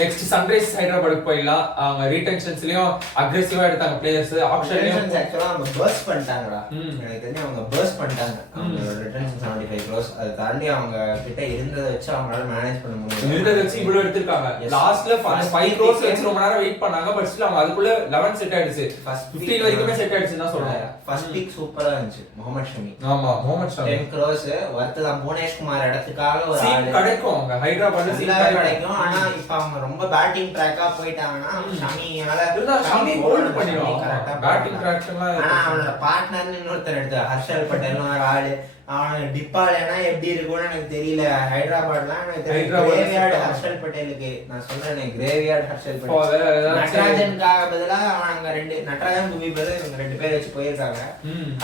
Next sunrise ஹைதராபாத்துக்கு போயிடலாம். அவங்க ரீடென்ஷன்ஸ்லயும் அக்ரெசிவா எடுத்தாங்க பிளேயர்ஸ். ஆப்ஷன்லயும் ஆக்சுவலா அவங்க பர்ஸ்ட் பண்ணிட்டாங்கடா. எனக்கு தெரிஞ்சு அவங்க பர்ஸ்ட் பண்ணிட்டாங்க. அவங்களோட ரிட்டென்ஷன் 75 crores. அது தாண்டி அவங்க கிட்ட இருந்ததை வச்சு அவங்களால மேனேஜ் பண்ண முடியும். இருந்ததை வச்சு இவ்வளவு எடுத்திருக்காங்க. லாஸ்ட்ல 5 crores வச்சு ரொம்ப நேரம் வெயிட் பண்ணாங்க. பட் ஸ்டில் அவங்க அதுக்குள்ள 11 செட் ஆயிடுச்சு. 15 வரைக்குமே செட் ஆயிடுச்சுன்னு தான் சொல்றாங்க. ஃபர்ஸ்ட் பிக் சூப்பரா இருந்துச்சு. முகமது ஷமி. ஆமா, முகமது ஷமி 10 crores வர்த் தான். புவனேஷ் குமார் இடத்துக்காக ஒரு சீட் கிடைக்கும். அவங்க ஹைதராபாத்ல சீட் கிடைக்கும். ஆனா இப்ப அவங்க ரொம்ப பேட்டிங் ட்ராக்கா போயிட்டாங்கன்னா ஷமியால ஷமி ஹோல்ட் பண்ணிடுவாங்க. கரெக்ட்டா பேட்டிங் ட்ராக்ஷன்லாம். ஆனா அவனோட பார்ட்னர்னு இன்னொருத்தர் எடுத்த ஹர்ஷல் பட்டேல்னு ஒரு ஆளு. அவனுக்கு டிப்பாலேனா எப்படி இருக்கும்னு எனக்கு தெரியல. ஹைதராபாத்லாம் எனக்கு தெரியல. கிரேவியார்டு ஹர்ஷல் பட்டேலுக்கு நான் சொல்றேன். கிரேவியார்டு ஹர்ஷல் பட்டேல் நட்ராஜனுக்காக பதிலா அவங்க ரெண்டு நட்ராஜன் பூமி பதில் இவங்க 2 பேர் வச்சு போயிருக்காங்க.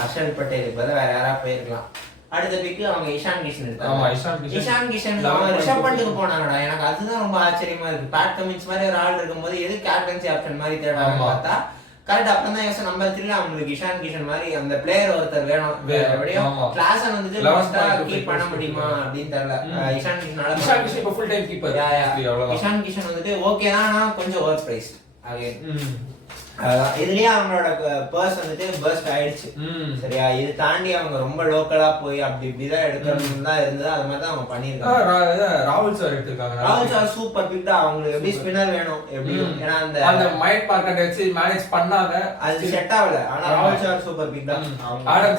ஹர்ஷல் பட்டேலுக்கு பதிலா வேற யாராவது போயிருக்கலாம். அடுத்த பிக்கு அவங்க இஷான் கிஷன் எடுத்தாங்க. இஷான் கிஷன் ரிஷப் பண்ட்டுக்கு போனாங்கடா. எனக்கு அதுதான் ரொம்ப ஆச்சரியமா இருக்கு. பேட் கமின்ஸ் மாதிரி ஒரு ஆள் இருக்கும்போது எது கேப்டன்சி ஆப்ஷன் மாதிரி தேடாங்க பார்த்தா கரெக்ட். அப்பதான் யோசனை நம்பர் 3 அவங்களுக்கு இஷான் கிஷன் மாதிரி அந்த பிளேயர் ஒருத்தர் வேணும். எப்படியும் கிளாஸ் வந்துட்டு மோஸ்டா கீப் பண்ண முடியுமா அப்படின்னு தெரியல. இஷான் கிஷன் இப்ப full time keeper. Ishan Kishan வந்துட்டு ஓகே தான், ஆனா கொஞ்சம் ஓவர் பிரைஸ்ட். இதுலயே அவங்களோட பர்ஸ் வந்துட்டு பர்ஸ்ட் ஆயிடுச்சு. சரியா, இது தாண்டி அவங்க ரொம்ப லோக்கலா போய் அப்படி இப்படிதான் எடுக்கணும்னு தான் இருந்தது. அது மாதிரி தான் அவங்க பண்ணிருக்காங்க. ராகுல் சார் எடுத்திருக்காங்க. ராகுல் சார் சூப்பர் பிக் தான். அவங்களுக்கு எப்படி ஸ்பின்னர் வேணும் எப்படியும். ஏன்னா அந்த மைட் மார்க்கெட் வச்சு மேனேஜ் பண்ணாங்க. அது செட் ஆகல. ஆனா ராகுல் சார் சூப்பர் பிக் தான். Adam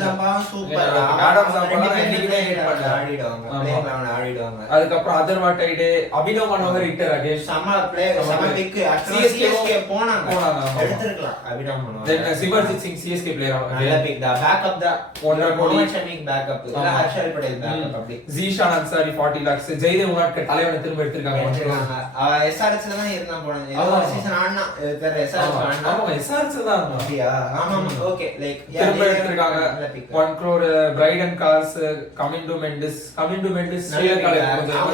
Zampa super. Adam Zampa என்னைக்குமே ஆடிடுவாங்க. ஆடிடுவாங்க. அதுக்கப்புறம் அதர்வா டைடு அபினவ் மனோகர் ஹிட்டர் அகைன் சம பிளேயர் சம பிக். சிஎஸ்கே போனாங்க. எடுத்துக்கலாம் Abhinav Manohar. Then Simarjeet Singh CSK player நல்ல பிக் தான். பேக்கப் தான். முகமது ஷமி பேக்கப். இல்ல ஹர்ஷல் பட்டேல் பேக்கப். அப்படி ஜீஷான் அன்சாரி 40 lakhs. ஜெயதேவ் உனாட்கர் தலைவனை திரும்ப எடுத்துருக்காங்க. எஸ்ஆர்எச் தான் இருந்தான் போனது. ஏதோ சீசன் ஆடுனா வேற எஸ்ஆர்எச் ஆடுனா. ஆமா எஸ்ஆர்எச் தான் இருந்தான். அப்படியே ஆமா ஓகே லைக் திரும்ப எடுத்துருக்காங்க. 1 crore Brydon Carse Kamindu Mendis ஸ்ரீலங்கால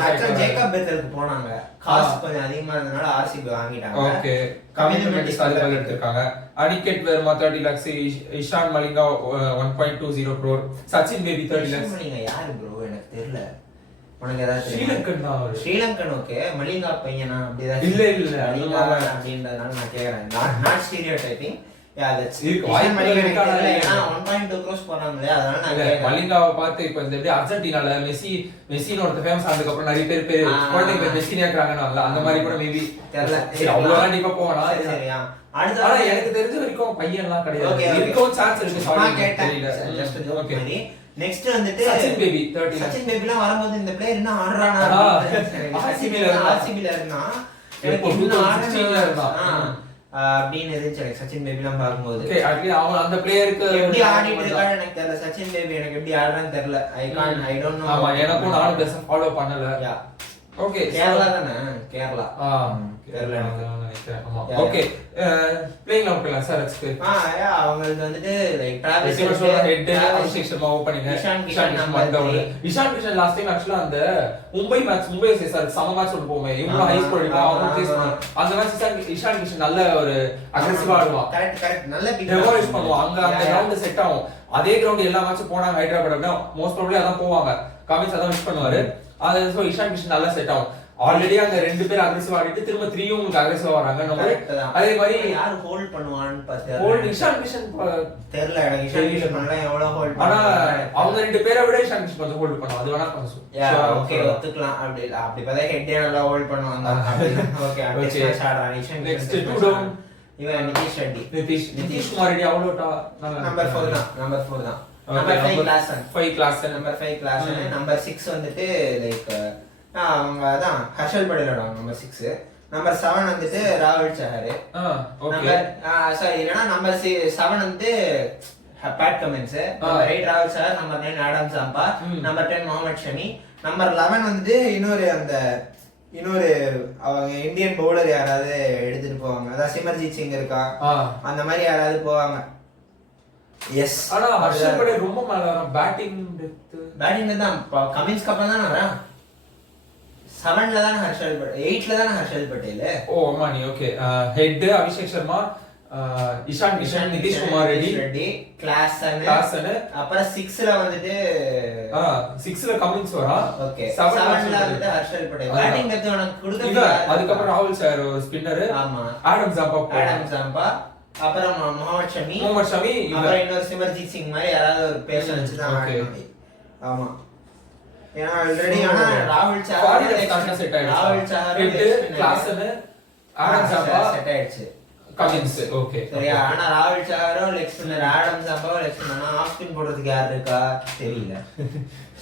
கொஞ்சம் ஜேக்கப் பெத்தலுக்கு போனாங்க. காசு கொஞ்சம் அதிகமா இருந்தனால ஆர்சிபி வாங்கிட்டாங்க. ஓகே, கமிண்டு மெண்டிஸ் அதுல எடுத்துருக்காங்க. Aniket Verma 30 lakhs. Ishan Malinga 1.20 crore. Sachin Baby 30 lakhs. Malinga யாரு ப்ரோ எனக்கு தெரியல. உனக்கு ஏதாவது ஸ்ரீலங்கன் தான் அவரு. ஸ்ரீலங்கன் ஓகே. மலிங்கா பையனா அப்படிதான். இல்ல மலிங்கா அப்படின்றதுனால நான் கேக்குறேன். Not stereo typing. மலிங்காவை பார்த்து இப்ப இந்த அர்ஜென்டினால மெஸ்ஸின்னு ஒருத்தர் ஃபேமஸ் ஆனதுக்கு அப்புறம் நிறைய பேர் குழந்தைங்க மெஸ்ஸினே இருக்கிறாங்க. அந்த மாதிரி கூட மேபி தெரியல. அவ்வளவு கண்டிப்பா போகலாம். ஆனா எனக்கு தெரிஞ்ச வரைக்கும் பையன் எல்லாம் கிடையாது. இருக்கவும் சான்ஸ் இருக்கு. நெக்ஸ்ட் வந்துட்டு சச்சின் பேபி 30. சச்சின் பேபிலாம் வரும்போது இந்த பிளேயர் என்ன ஆடுறானா ஆர்சிபில இருந்தா அப்படின்னு இருந்துச்சு எனக்கு சச்சின் பேபி எல்லாம் பார்க்கும்போது. அந்த பிளேயருக்கு எப்படி ஆடிட்டு இருக்கான்னு எனக்கு தெரியல. சச்சின் பேபி எனக்கு எப்படி ஆடுறான்னு தெரியல. I don't know. ஆமா, எனக்கும் நானும் பெருசா ஃபாலோ பண்ணல. ஓகே, கேரளா தானே? கேரளா கேரளா எனக்கு நினைக்கிறேன். ஆமா ஓகே. பிளேயிங் லெவல் போலாம் சார். அவங்களுக்கு வந்துட்டு like Travis Head Abhishek Sharma opening. Ishan Kishan last time ஆக்சுவலா அந்த மும்பை சார் சம மேட்ச் ஒன்னு போமே. இவங்க ஹை ஸ்கோர் அடிப்பாங்க. அந்த மேட்ச் இஷான் கிஷன் நல்ல ஒரு அக்ரெசிவா ஆடுவான். கரெக்ட் நல்ல பிக் டெமோலிஷ் பண்ணுவான். அங்க அந்த கிரவுண்ட் செட் ஆகும். அதே கிரவுண்ட் எல்லா மேட்சும் போனாங்க ஹைதராபாத்ல. மோஸ்ட் ப்ராபபிலி அதான் போவாங்க. கமின்ஸ் அதான் விஷ் பண்ணுவாரு. அது சோ இஷான் கிஷன் நல்லா செட் ஆகும். ஆல்ரெடி அங்க 2 பேர் அக்ரெசிவ் ஆடிட்டு திரும்ப 3 உங்களுக்கு அக்ரெசிவ் வராங்க. அதே மாதிரி யார் ஹோல்ட் பண்ணுவான்னு பார்த்தா ஹோல்ட் இஷான் கிஷன் தெரியல. இஷான் கிஷன் பண்ணல எவ்வளவு ஹோல்ட் ஆனா அவங்க 2 பேரை விட இஷான் கிஷன் கொஞ்சம் ஹோல்ட் பண்ணுவாங்க. அது வேணா கொஞ்சம் ஓகே ஒத்துக்கலாம். அப்படி பார்த்தா ஹெட்டே நல்லா ஹோல்ட் பண்ணுவாங்க. ஓகே நெக்ஸ்ட் ஆடுறான் இஷான். நெக்ஸ்ட் 2 டவுன் இவன் நிதிஷ் ரெட்டி. நிதிஷ் குமார் ரெட்டி அவ்வளோட்டா நம்பர் 4 தான். Number 5 Klaas. Number 5 Klaas. Number 6 வந்துட்டு லைக் அவங்க அதான் ஹர்ஷல் பட்டேலோட நம்பர் 6. நம்பர் 7 வந்துட்டு ராகுல் சஹார். நம்பர் சாரி இல்லனா நம்பர் 7 வந்து பேட் கமின்ஸ். நம்பர் 8 ராகுல் Chahar. Number 9 Adam Zampa. Number 10 Mohammed Shami. Number 11 வந்துட்டு இன்னொரு அவங்க இந்தியன் பவுலர் யாராவது எடுத்துட்டு போவாங்க. அதான் சிமர்ஜித் சிங் இருக்கா, அந்த மாதிரி யாராவது போவாங்க. எஸ், ஆனா ஹர்ஷல் பட்டேல் ரொம்ப மேல வரான். பேட்டிங் தான் கமின்ஸ்க்கு அப்புறம் தான் வரான். 7ல தான் ஹர்ஷல் பட்டேல், 8ல தான் ஹர்ஷல் பட்டேல். ஓ ஆமா, நீ okay. Head Abhishek Sharma, Ishan Kishan, Nitish Kumar Reddy, Klaasen, அப்புறம் 6ல வந்துட்டு 6ல கமின்ஸ் வரா. ஓகே 7ல வந்து ஹர்ஷல் பட்டேல். பேட்டிங் டெப்த் உனக்கு கொடுத்தது. அதுக்கப்புறம் ராகுல் சார் ஸ்பின்னர். ஆமா. ஆடம் ஜாம்பா, அப்புறம் முகமது ஷமி, அப்புறம் இன்னொரு சிமர்ஜித் சிங் மாதிரி யாராவது ஒரு பேச வச்சு தான் ஆடணும். ஆமா. ஏன்னா ஆல்ரெடி ராகுல் sir Klaasen, Adam Zampa set ஆயிடுச்சு. கமின்ஸ் ஓகே சரியா. ஆனா ராகுல் சாரோ லெக் ஸ்பின்னர், ஆடம் ஜாம்பாவோ லெக் ஸ்பின்னர், ஆஃப் ஸ்பின் போடுறதுக்கு யார் இருக்கா தெரியல.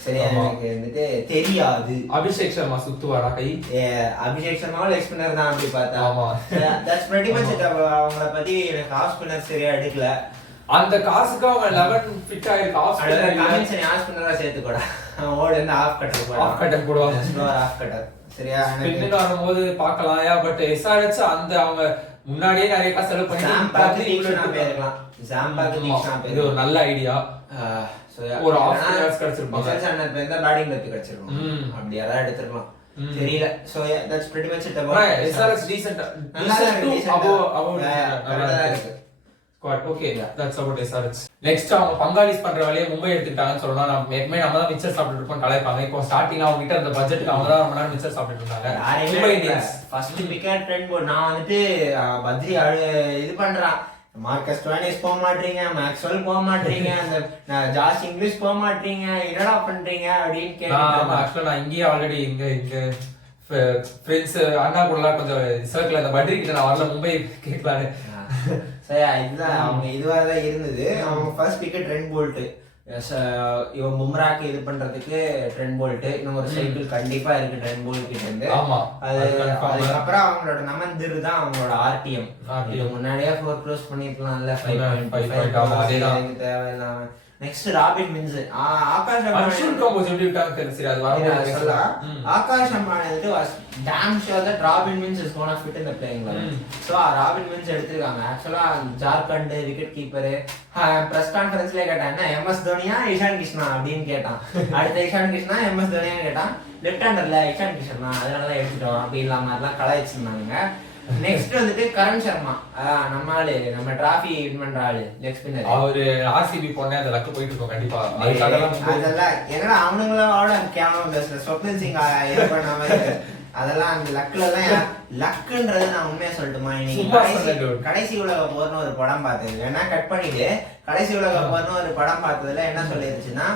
சரியா, எனக்கு வந்துட்டு தெரியாது. அபிஷேக் சர்மா சுத்துவாரா கை? அபிஷேக் சர்மாவும் லெக் ஸ்பின்னர் தான் அப்படி பார்த்தா. ஆமா, தட்ஸ் pretty much it. அவங்கள பத்தி எனக்கு ஆஃப் ஸ்பின்னர் சரியா எடுக்கல. அந்த காசுக்கு அவங்க 11 ஃபிட் ஆயிருக்கு. ஆஃப் ஸ்பின்னர் கமின்ஸ் ஆஃப் ஸ்பின்னரா சேர்த்துக்கோடா. ஓட வந்து ஆஃப் கட்டர் போடுவாங்க. Slower off cutter. சரியா, ஸ்பின்னர் வரும்போது பார்க்கலாம். பட் எஸ்ஆர்எச் அந்த அவங்க முன்னாடியே நிறைய காசு செலவு பண்ணி இது ஒரு நல்ல ஐடியா. ஒரு ஆஃப் ஸ்பின்னர்ஸ் கிடைச்சிருப்பாங்க. பேட்டிங் டெப்த் கிடைச்சிருக்கும். அப்படி யாராவது எடுத்துக்கலாம். தெரியல. So that's pretty much it about SRX decent above squad. Okay, that's about SRX. Next அவங்க பங்காளிஸ் பண்ற வேலையை மும்பை எடுத்துட்டாங்கன்னு சொல்லலாம். நம்ம தான் மிச்சர் சாப்பிட்டு இருப்போம் கலாய்ப்பாங்க. இப்போ ஸ்டார்டிங் அவங்க கிட்ட அந்த பட்ஜெட்டுக்கு அவங்க தான் ரொம்ப நேரம் மிச்சர் சாப்பிட்டு இருந்தாங்க. Mumbai Indians first wicket Trent Boult. நான் வந்துட்டு பத்ரி இது பண்றான். மார்க்கஸ் டோனிஸ் போக மாட்டீங்க, மேக்ஸ்வெல் போக மாட்டீங்க, அந்த ஜாஸ் இங்கிலீஷ் போக மாட்டீங்க, என்னடா பண்றீங்க அப்படின்னு கேட்டேன். ஆக்சுவலா நான் இங்கேயே ஆல்ரெடி இங்க ஃப்ரெண்ட்ஸ் அண்ணா கூட கொஞ்சம் சர்க்கிள் அந்த பட்ரி கிட்ட நான் வரல, மும்பை கேட்கலான்னு. சரியா, இதுதான் அவங்க இதுவாக தான் இருந்தது. அவங்க ஃபர்ஸ்ட் விக்கெட் ட்ரெண்ட் போல்ட். இவன் பும்ராக்கு இது பண்றதுக்கு ட்ரெண்ட் போல்ட். இன்னும் ஒரு சைக்கிள் கண்டிப்பா இருக்கு ட்ரெண்ட் போல்ட் கிட்ட இருந்து. அதுக்கப்புறம் அவங்களோட நமந்திர் தான் அவங்களோட ஆர்டிஎம். முன்னாடியே 4 க்ளோஸ் பண்ணிருக்கலாம்ல. 5.5 தேவையில்லாம. Next Robin Minz. Akash Ambani damn sure that Robin Mins is gonna fit in the playing eleven. So Robin Mins எடுத்துருக்காங்க. ஆக்சுவலா ஜார்க்கண்ட் விக்கெட் கீப்பர் பிரஸ் கான்ஃபரன்ஸ்ல கேட்டாங்க, எம்எஸ் தோனியா இஷான் கிஷ்னா அப்படின்னு கேட்டான். அடுத்த இஷான் கிஷ்னா எம்எஸ் தோனியா கேட்டான். லெஃப்ட் ஹேண்டர்ல இஷான் கிஷன் அதனாலதான் எடுத்துட்டோம் அப்படி இல்லாம அதெல்லாம் கலாய்ச்சிருந்தாங்க. நெக்ஸ்ட் வந்துட்டு கரண் சர்மா, நம்ம ஆளு, நம்ம டிராஃபி வின் பண்ற ஆளு, லெக் ஸ்பின்னர். அவரு ஆர்சிபி போனே அந்த லக் போயிட்டு இருக்கோம் கண்டிப்பா. அதெல்லாம் என்னடா அவனுங்களோட கேவலம் பேசுற ஸ்வப்னில் சிங் இது பண்ண மாதிரி. அதெல்லாம் அந்த லக்ல தான் லக்குன்றது நான் உண்மையா சொல்லட்டுமா, இன்னைக்கு கடைசி உலக போர்னு ஒரு படம் பார்த்தது, வேணா கட் பண்ணிட்டு கடைசி உலக போர்னு ஒரு படம் பார்த்ததுல என்ன சொல்லிருச்சுன்னா,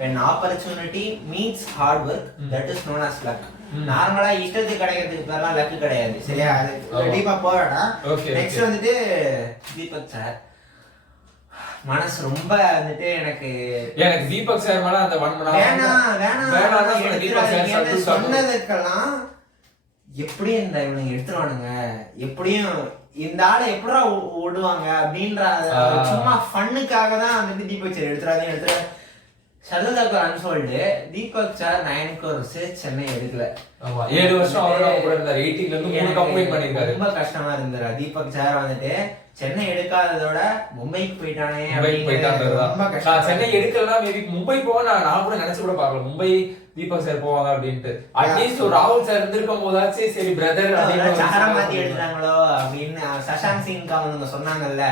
when opportunity meets hard work, that is known as luck. நார்மலா இஷ்டத்துக்கு கிடைக்கிறதுக்கு பேர்லாம் லக்கு கிடையாது. சரியா, அது கண்டிப்பா போறடா. நெக்ஸ்ட் வந்துட்டு தீபக் சார். மனசு ரொம்ப வந்துட்டு எனக்கு தீபக் சார் மேல அந்த சொன்னதுக்கெல்லாம் எப்படியும் இந்த இவனுங்க எடுத்துருவானுங்க, எப்படியும் இந்த ஆளை எப்படா ஓடுவாங்க அப்படின்ற சும்மா ஃபன்னுக்காக தான் வந்துட்டு தீபக் சார் எடுத்துறாதீங்க. சதுதாக்கு unsold Deepak sir 9 crores Chennai எடுக்கல. 7 வருஷம் அவரோட கூட இருந்தார். 18ல இருந்து 3 கம்ப்ளீட் பண்ணிருக்காரு. ரொம்ப கஷ்டமா இருந்தாரு. தீபக் சார் வந்துட்டு சென்னை எடுக்காததோட மும்பைக்கு போயிட்டானே. சென்னை எடுக்கலன்னா மேபி மும்பை போக நான் கூட நினைச்சு கூட பாக்கல, மும்பை தீபக் சார் போவாங்க அப்படின்ட்டு. அட்லீஸ்ட் ஒரு ராகுல் சார் இருந்திருக்கும் போதாச்சும் சரி பிரதர் அப்படின்னு மாத்தி எடுத்தாங்களோ அப்படின்னு சஷாங்க் சிங் அவங்க சொன்னாங்கல்ல,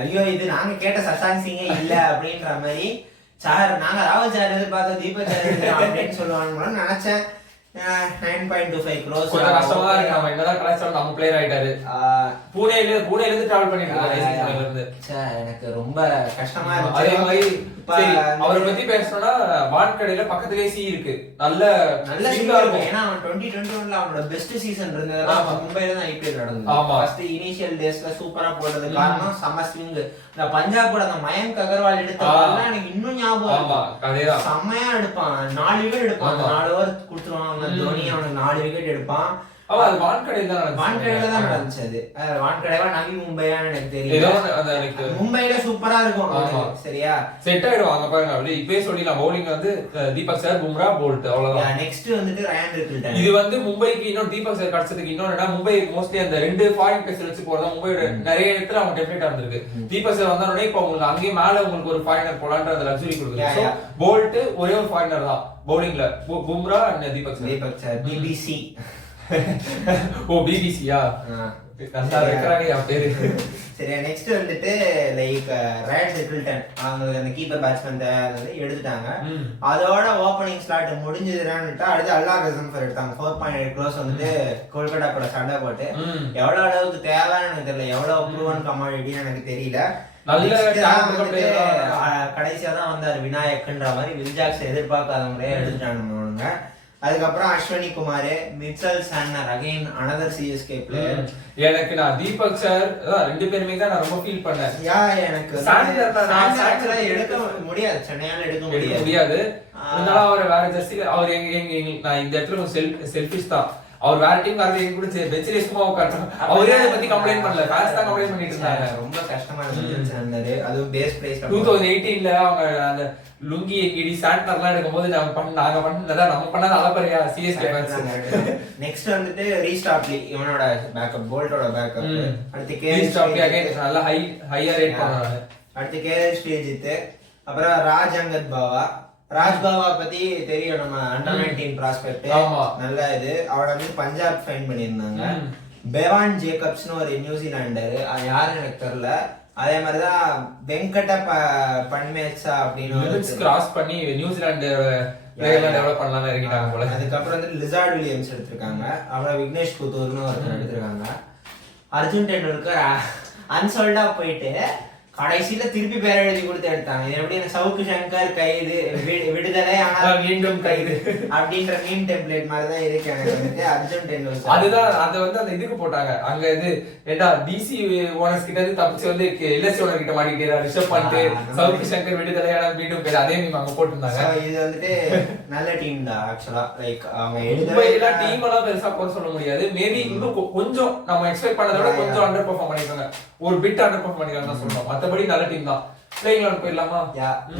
ஐயோ இது நாங்க கேட்ட சஷாங்க் சிங்கே இல்ல அப்படின்ற மாதிரி. சார் நாங்க ராகுல் சார் எதிர்பார்த்தோம், தீபக் சார் அப்படின்னு சொல்லுவாங்க நினைச்சேன். 9.25 crores. கொஞ்சம் கஷ்டமா இருக்கு. நம்ம என்னதான் கலாச்சாரம் நம்ம பிளேயர் ஆயிட்டாரு. புனேல இருந்து டிராவல் பண்ணிட்டு எனக்கு ரொம்ப கஷ்டமா இருந்துச்சு. அதே மாதிரி அவரை பத்தி பேசணும்னா வான்கடையில பக்கத்துலயே சி இருக்கு, நல்ல ஸ்விங்கா இருக்கும். ஏன்னா அவன் 2021ல அவனோட பெஸ்ட் சீசன் இருந்ததுன்னா மும்பைல தான் ஐபிஎல் நடந்தது. ஃபர்ஸ்ட் இனிஷியல் டேஸ்ல சூப்பரா போடுறது காரணம் செம ஸ்விங். இந்த பஞ்சாபோட அந்த மயங்க் அகர்வால் எடுத்ததால எனக்கு இன்னும் ஞாபகம். செம்மையா எடுப்பான், 4 விக்கெட் எடுப்பான், 4 ஓவர் கொடுத்துருவான். தோனி அவனுக்கு 4 விக்கெட் எடுப்பான். வான்கடையில தான் நடந்துச்சு. அது வான்கடைவா நவி மும்பையா எனக்கு தெரியும். மும்பைல சூப்பரா இருக்கும். சரியா, செட் ஆயிடும். அங்க பாருங்க அப்படியே இப்பவே சொல்லிடலாம். பவுலிங் வந்து தீபக் சார், பும்ரா, போல்ட், அவ்வளவுதான். நெக்ஸ்ட் வந்துட்டு ரயான் ரிக்கில்டன். இது வந்து மும்பைக்கு இன்னும் தீபக் சார் கிடைச்சதுக்கு இன்னொன்னா, மும்பை மோஸ்ட்லி அந்த 2 ஃபாரின் பேஸ் வச்சு போறதா மும்பையோட நிறைய இடத்துல அவங்க டெம்ப்ளேட் இருந்திருக்கு. தீபக் சார் வந்தானே இப்ப உங்களுக்கு அங்கேயே மேல உங்களுக்கு ஒரு ஃபாரினர் போலான்ற அந்த லக்ஸுரி கொடுக்குது. போல்ட் ஒரே ஒரு ஃபாரினர் தான் பவுலிங்ல, Bumrah and Deepak sir. BBC ஓ பிபிசியா நல்லா வைக்கிறாங்க என் பேரு. சரியா, நெக்ஸ்ட் வந்துட்டு லைக் ரேட் ரிக்கில்டன் அவங்க அந்த கீப்பர் பேட்ஸ்மேன் எடுத்துட்டாங்க. அதோட ஓப்பனிங் ஸ்லாட் முடிஞ்சதுன்னு அடுத்து அல்லாஹ் கசம்பர் எடுத்தாங்க. 4.8 crores வந்துட்டு கொல்கட்டா கூட சண்டை போட்டு எவ்வளவு அளவுக்கு தேவைன்னு எனக்கு தெரியல, எவ்வளவு ப்ரூவன் கமாடிட்டின்னு எனக்கு தெரியல. கடைசியா தான் வந்தார் விநாயக்ன்ற மாதிரி. வில்ஜாக்ஸ் எதிர்பார்க்காத முறையா எடுத்துட்டாங்க. அதுக்கப்புறம் Ashwini Kumar, Mitchell Santner again another CSK player. எனக்கு நான் தீபக் சார் ரெண்டு பேருமே தான் நான் ரொம்ப ஃபீல் பண்ணேன். எனக்கு சாண்டனர் எடுக்க முடியாது, சென்னையால எடுக்க முடியாது. அதனால அவர் வேற ஜெர்சி அவர் நான் இந்த இடத்துல செல்ஃபிஷ் தான். அவர் வேற டீம் காரங்க எங்க கூட பெஞ்சிலே சும்மா உட்கார்றாங்க. அவரே அதை பத்தி கம்ப்ளைண்ட் பண்ணல, ஃபேன்ஸ் தான் கம்ப்ளைண்ட் பண்ணிட்டு இருந்தாங்க. ரொம்ப கஷ்டமா இருந்துச்சு. அதுவும் பேஸ் பிரைஸ் 2018ல அவங்க அந்த லுங்கி எங்கிடி சாண்டர்லாம் எடுக்கும்போது நாங்க பண்ணதா நம்ம பண்ணாத அளப்பறையா சிஎஸ்கே ஃபேன்ஸ். நெக்ஸ்ட் வந்துட்டு ரீஸ்டாப்லி இவனோட பேக்கப், போல்ட்டோட பேக்கப். அடுத்து ரீஸ்டாப்லி அகைன் நல்ல ஹையா ரேட் பண்ணாங்க. அடுத்து கேஎல் ஸ்ரீஜித், அப்புறம் ராஜ் அங்கத் பாவா. ராஜ் பாவா பத்தி தெரியும், நம்ம அண்டர் 19 ப்ராஸ்பெக்ட், நல்ல இது. அவளை வந்து பஞ்சாப் ஃபைன் பண்ணியிருந்தாங்க. பெவான் ஜேக்கப்ஸ்னு ஒரு நியூசிலாண்டர், யாருன்னு எனக்கு தெரியல. அதே மாதிரிதான் வெங்கட பன்மேச்சா அப்படின்னு கிராஸ் பண்ணி நியூசிலாந்து டெவலப் பண்ணலாம்னு இறங்கிட்டாங்க போல. அதுக்கப்புறம் வந்து லிசார்ட் வில்லியம்ஸ் எடுத்திருக்காங்க. அப்புறம் விக்னேஷ் புத்தூர்னு ஒருத்தர் எடுத்திருக்காங்க. அர்ஜுன் டெண்டுல்கர் அன்சோல்டா போயிட்டு கடைசியில திருப்பி பேர் எழுதி கொடுத்து எடுத்தாங்க. எப்படி சவுக்கு சங்கர் கைது விடுதலை ஆனால் மீண்டும் கைது அப்படின்ற மீம் டெம்ப்ளேட் மாதிரி தான் இருக்கு எனக்கு வந்து அர்ஜுன் டெண்டுல்கர். அதுதான் அதை வந்து அந்த இதுக்கு போட்டாங்க. அங்க இது ஏண்டா டிசி ஓனர்ஸ் கிட்ட இருந்து தப்பிச்சு வந்து எல்எஸ்சி ஓனர் கிட்ட மாட்டிக்கிட்டு ரிஷப் பண்ணிட்டு சவுக்கு சங்கர் விடுதலை ஆனால் மீண்டும் கைது அதே மீம் அங்க போட்டிருந்தாங்க. இது வந்துட்டு நல்ல டீம் தான் ஆக்சுவலா. லைக் அவங்க எழுதுற டீம் எல்லாம் பெருசா போட சொல்ல முடியாது. மேபி இன்னும் கொஞ்சம் நம்ம எக்ஸ்பெக்ட் பண்ணதை விட கொஞ்சம் அண்டர் பெர்ஃபார்ம் பண்ணிருக்காங்க, ஒரு பிட் அண்டர் பெர்ஃபார்ம் பண்ணிருக்காங்க தான் சொல்லணும். மத்தபடி நல்ல டீம் தான். பிளேயிங் லெவன் போயிடலாமா?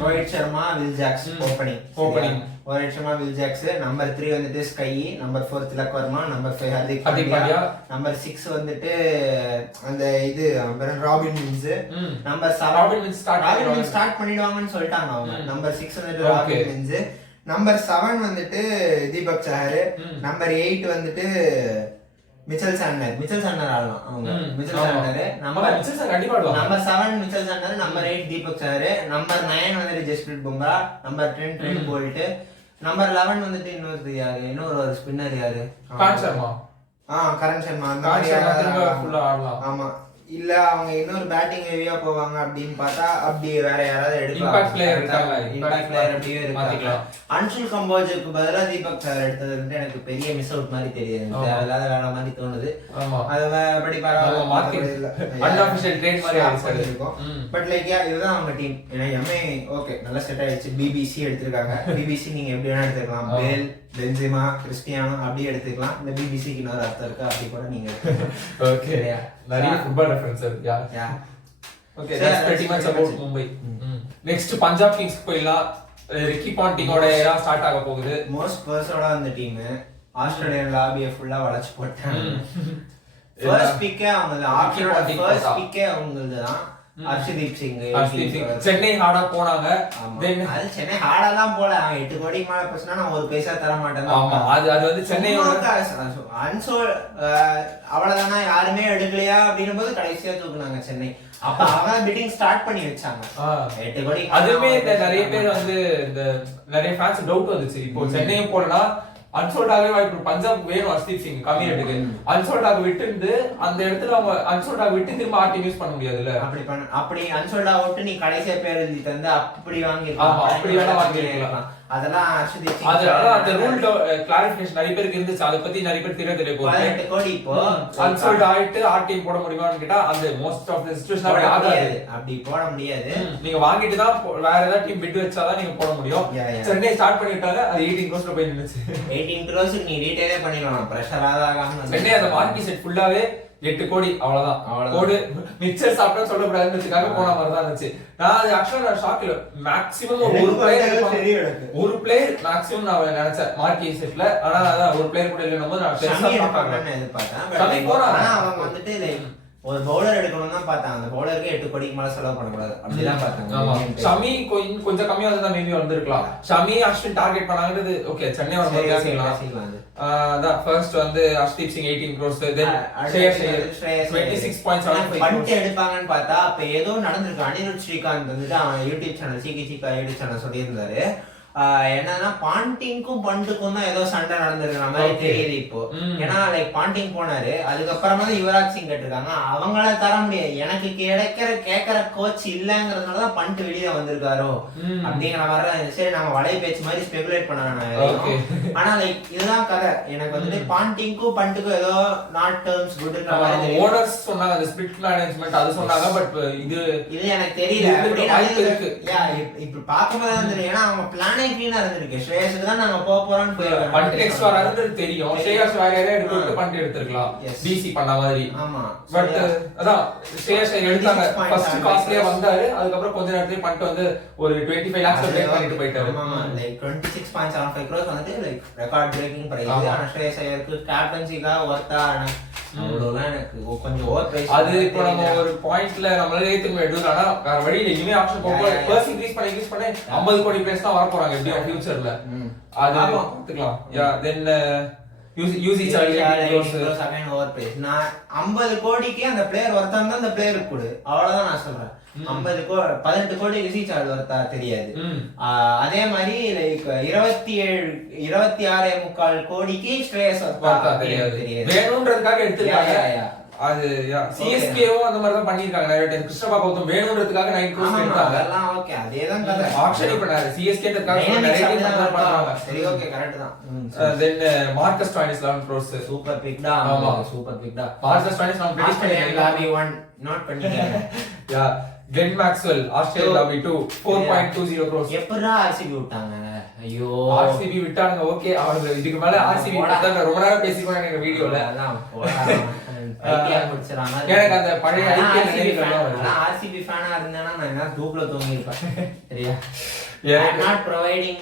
Rohit Sharma, Will Jacks opening. Rohit Sharma, Will Jacks. Number 3 வந்துட்டு SKY, number 4 Tilak Varma, number 5 Hardik Pandya, number 6 வந்துட்டு அந்த இது Robin Wills, number 7 Robin Wills start பண்ணிடுவாங்கன்னு சொல்லிட்டாங்க அவங்க. நம்பர் 6 வந்துட்டு ராபின் வில்ஸ், நம்பர் 7 வந்துட்டு தீபக் சஹர், நம்பர் 8 வந்துட்டு மிச்சல் சாண்டனர் ஆடலாம் அவங்க. Mitchell Santner number 7 Mitchell Santner, number 8 Deepak Chahar, number 9 வந்துட்டு Jasprit Bumrah, number 10 Trent Boult, number 11 வந்துட்டு இன்னொரு யாரு, இன்னொரு ஸ்பின்னர் யாரு, கரண் சர்மா. அந்த மாதிரி ஆமா. இல்ல அவங்க இன்னொரு பேட்டிங் ஹெவியா போவாங்க அப்படின்னு பார்த்தா அப்படி வேற யாராவது எடுப்பாங்க. அன்சுல் கம்போஜுக்கு பதிலா தீபக் சார் எடுத்தது வந்து எனக்கு பெரிய மிஸ் அவுட் மாதிரி தெரியுது, அல்லாத வேற மாதிரி தோணுது. அது இருக்கும். பட் லைக் இதுதான் அவங்க டீம். ஏன்னா எம்ஏ ஓகே நல்லா செட் ஆயிடுச்சு. பிபிசி எடுத்திருக்காங்க. பிபிசி நீங்க எப்படி வேணா எடுத்துக்கலாம், பேல், பென்சிமா, கிறிஸ்டியானோ அப்படி எடுத்துக்கலாம். இந்த பிபிசிக்கு இன்னொரு அர்த்தம் இருக்கு, அப்படி கூட நீங்க ஓகே. நிறைய football reference yeah okay. That's pretty much about Mumbai. Next Punjab Kings போயிடலாம். ரிக்கி பாண்டிங்கோட ஏரா ஸ்டார்ட் ஆக போகுது. மோஸ்ட் பர்சனோட அந்த டீம் ஆஸ்திரேலியன் லாபியை ஃபுல்லா வளைச்சு போட்டாங்க. ஃபர்ஸ்ட் பிக்கே அவங்களது, ஃபர்ஸ்ட் பிக்கே அவங்களது தான். ஹர்ஷதீப் சிங் சென்னை ஹார்டா போனாங்க. அது சென்னை ஹார்டா தான் போல. 8 கோடிக்கு மேல பேசினா நான் ஒரு பைசா தர மாட்டேன். அது வந்து சென்னையோட அன்சோல் அவ்வளவுதானா, யாருமே எடுக்கலையா அப்படின்னும் போது கடைசியா தூக்குனாங்க சென்னை. அப்ப அவங்க பிட்டிங் ஸ்டார்ட் பண்ணி வச்சாங்க 8 கோடி. அதுமே நிறைய பேர் வந்து இந்த நிறைய ஃபேன்ஸ் டவுட் வந்துச்சு. இப்போ சென்னையும் போலனா அன்சோல்டாவே வாய்ப்பு. பஞ்சாப் வேணும் ஹர்ஷதீப் சிங் கம்மி ரேட்டுக்கு. அன்சோல்டாக விட்டு அந்த இடத்துல அவங்க அன்சோல்டாக விட்டு திரும்ப ஆர்டி யூஸ் பண்ண முடியாதுல்ல. அப்படி அன்சோல்டா விட்டு நீ கடைசியா பேர் எழுதி தந்து அப்படி வாங்கி அப்படி வேணா வாங்கிருக்கலாம். அதெல்லாம் ஹர்ஷதீப் அந்த ரூல் கிளாரிஃபிகேஷன் நிறைய பேருக்கு இருந்துச்சு. அதை பத்தி நிறைய பேர் தெரிய போகுது. 8 கோடி இப்போ அன்சோல்ட் ஆயிட்டு ஆர்டி போட முடியுமான்னு கேட்டா அந்த மோஸ்ட் ஆஃப் தி சிச்சுவேஷன் ஆகாது. அப்படி போட முடியாது. நீங்க வாங்கிட்டு தான் வேற ஏதாவது டீம் பிட் வச்சாதான் நீங்க போட முடியும். சென்னை ஸ்டார்ட் பண்ணிட்டாங்க. அது 18 crores போய் நின்னுச்சு. 18 crores நீ ரீட்டைலே பண்ணிடலாம். பிரஷர் ஆகாம சென்னை அந்த மார்க்கெட் செட் ஃபுல்லாவே 8 கோடி அவ்வளவுதான். கோடி மிக்சர் சாப்பிட்டா சொல்லக்கூடாதுன்றதுக்காக போன மாதிரி தான் இருந்துச்சு. நான் அது ஆக்சுவலா நான் ஷாக்ல மேக்ஸிமம் ஒரு பிளேயர் மேக்ஸிமம் நான் நினைச்சேன் மார்க்கெட் செட்ல. ஆனா அதான் ஒரு பிளேயர் கூட இல்லைன்னு போது நான் பெருசா எதிர்பார்க்கறேன். எதிர்பார்த்தேன். ஆனா அவங்க வந்துட்டு ஒரு பவுலர் எடுக்கணும் தான் பார்த்தாங்க. அந்த பவுலருக்கு 8 கோடிக்கு மேல செலவு பண்ணக்கூடாது அப்படிதான் பார்த்தாங்க. ஷமி கொஞ்சம் கம்மியா வந்தா மேபி வந்திருக்கலாம். ஷமி அஸ்வின் டார்கெட் பண்ணாங்கிறது ஓகே. சென்னை வரும்போது பேசிக்கலாம். அதான் ஃபர்ஸ்ட் வந்து அர்ஷ்தீப் சிங் 18 crores, தென் ஸ்ரேயஸ் 26.75 பண்ட் எடுப்பாங்கன்னு பார்த்தா அப்ப ஏதோ நடந்திருக்கு. அனிருத் ஸ்ரீகாந்த் வந்துட்டு அவன் YouTube channel Chikka YouTube channel சொல்லியிருந்தாரு. என்னன்னா பாண்டிங்க்கும் பண்டுக்கும் தான் ஏதோ சண்டை நடந்திருக்கிற மாதிரி தெரியுது இப்போ. ஏன்னா லைக் பாண்டிங் போனாரு, அதுக்கப்புறமா தான் யுவராஜ் சிங் கேட்டிருக்காங்க. அவங்கள தர முடியாது, எனக்கு கேட்கற கோச் இல்லங்கிறதுனாலதான் பண்ட் வெளியே வந்திருக்காரோ அப்படிங்கிற மாதிரி. சரி நம்ம வலை பேச்சு மாதிரி ஸ்பெகுலேட் பண்ண. ஆனா லைக் இதுதான் கதை. எனக்கு வந்துட்டு பாண்டிங்க்கும் பண்டுக்கும் ஏதோ நாட் டர்ம்ஸ் குட்ன்ற மாதிரி ஓனர்ஸ் சொன்னாங்க, அந்த ஸ்பிளிட் மேனேஜ்மெண்ட் அது சொன்னாங்க. பட் இது எனக்கு தெரியல. இப்ப பாக்கும்போது தான் தெரியும். ஏன்னா அவங்க பிளான் கிளீனா இருந்திருக்கு. ஸ்ரேயஸ்க்கு தான் நாங்க போறோம்னு போயிருக்காங்க. பண்ட் எக்ஸ்ட்ரா ரன் தெரியும். ஸ்ரேயஸ் வேற எடுத்து பண்ட் எடுத்துக்கலாம் டிசி பண்ண மாதிரி. ஆமா பட் அதான் ஸ்ரேயஸ் எடுத்தாங்க. ஃபர்ஸ்ட் காஸ்ட்லியா வந்தாரு, அதுக்கு அப்புறம் கொஞ்ச நேரத்துல பண்ட் வந்து ஒரு 25 lakhs பே பண்ணிட்டு போயிட்டாரு. ஆமா லைக் 26.75 crores வந்து லைக் ரெக்கார்ட் பிரேக்கிங் பிரைஸ். ஆனா ஸ்ரேயஸ் ஐயருக்கு கேப்டன்சிக்கா வர்த்தா அவ்வளவுதான் எனக்கு கொஞ்சம் ஓவர் பிரைஸ். அது இப்போ நம்ம ஒரு பாயிண்ட்ல நம்மளால ஏத்துக்க முடியாது. ஆனா வேற வழியில இனிமே ஆப்ஷன் போகும்போது பர்ஸ் இன்க்ரீஸ் பண்ணி 50 கோடி பிளேஸ் தான் வர போறாங்க எப்படியும் ஃபியூச்சர்ல. அது பாத்துக்கலாம். யா தென் யூசி சார்ஜ் ஓவர் பிரைஸ். நான் 50 கோடிக்கு அந்த பிளேயர் வர்த்தா தான் அந்த பிளேயருக்கு கொடு, அவ்வளவுதான் நான் சொல்றேன். 18 கோடி யூசி சார்ஜ் வர்த்தா தெரியாது. அதே மாதிரி லைக் 26.25 கோடிக்கு ஸ்ரேயஸ் வர்த்தா தெரியாது. வேணும்ன்றதுக்காக எடுத்துட்டாங்க. அது சிஎஸ்கேவும் அந்த மாதிரி தான் பண்ணிருக்காங்க. நிறைய டைம் கிருஷ்ணபா கௌதம் வேணும்ன்றதுக்காக 9 crores எடுத்தாங்க. அதெல்லாம் ஓகே, அதேதான் கதை. ஆக்ஷனே பண்ணாரு சிஎஸ்கேன்றதுக்காக நிறைய டைம் பண்றாங்க. சரி ஓகே கரெக்ட் தான். Then Marcus Stoinis 11 crores super பிக்டா. ஆமா சூப்பர் பிக்டா. மார்க்கஸ் ஸ்டாயினிஸ் நான் பிரெடிக்ட் பண்ணிருக்கேன். லாபி 1 நாட் பண்ணிட்டாங்க. Yeah Glenn Maxwell Australia lobby 2 4.20 crores. எப்பறா ஆர்சிபி விட்டாங்க? ஐயோ ஆர்சிபி விட்டாங்க. ஓகே அவங்க இதுக்கு மேல ஆர்சிபி விட்டாங்க. ரொம்ப நேரம் பேசிப்போம் எங்க வீடியோல. அதான் ஐடியா முடிச்சறாங்க. எனக்கு அந்த பழைய ஐபிஎல் நினைவுகள் வருது. ஆர்சிபி ஃபேனா இருந்தேனா நான் என்ன தூக்குல தூங்கி இருப்பேன். சரியா? I am not providing,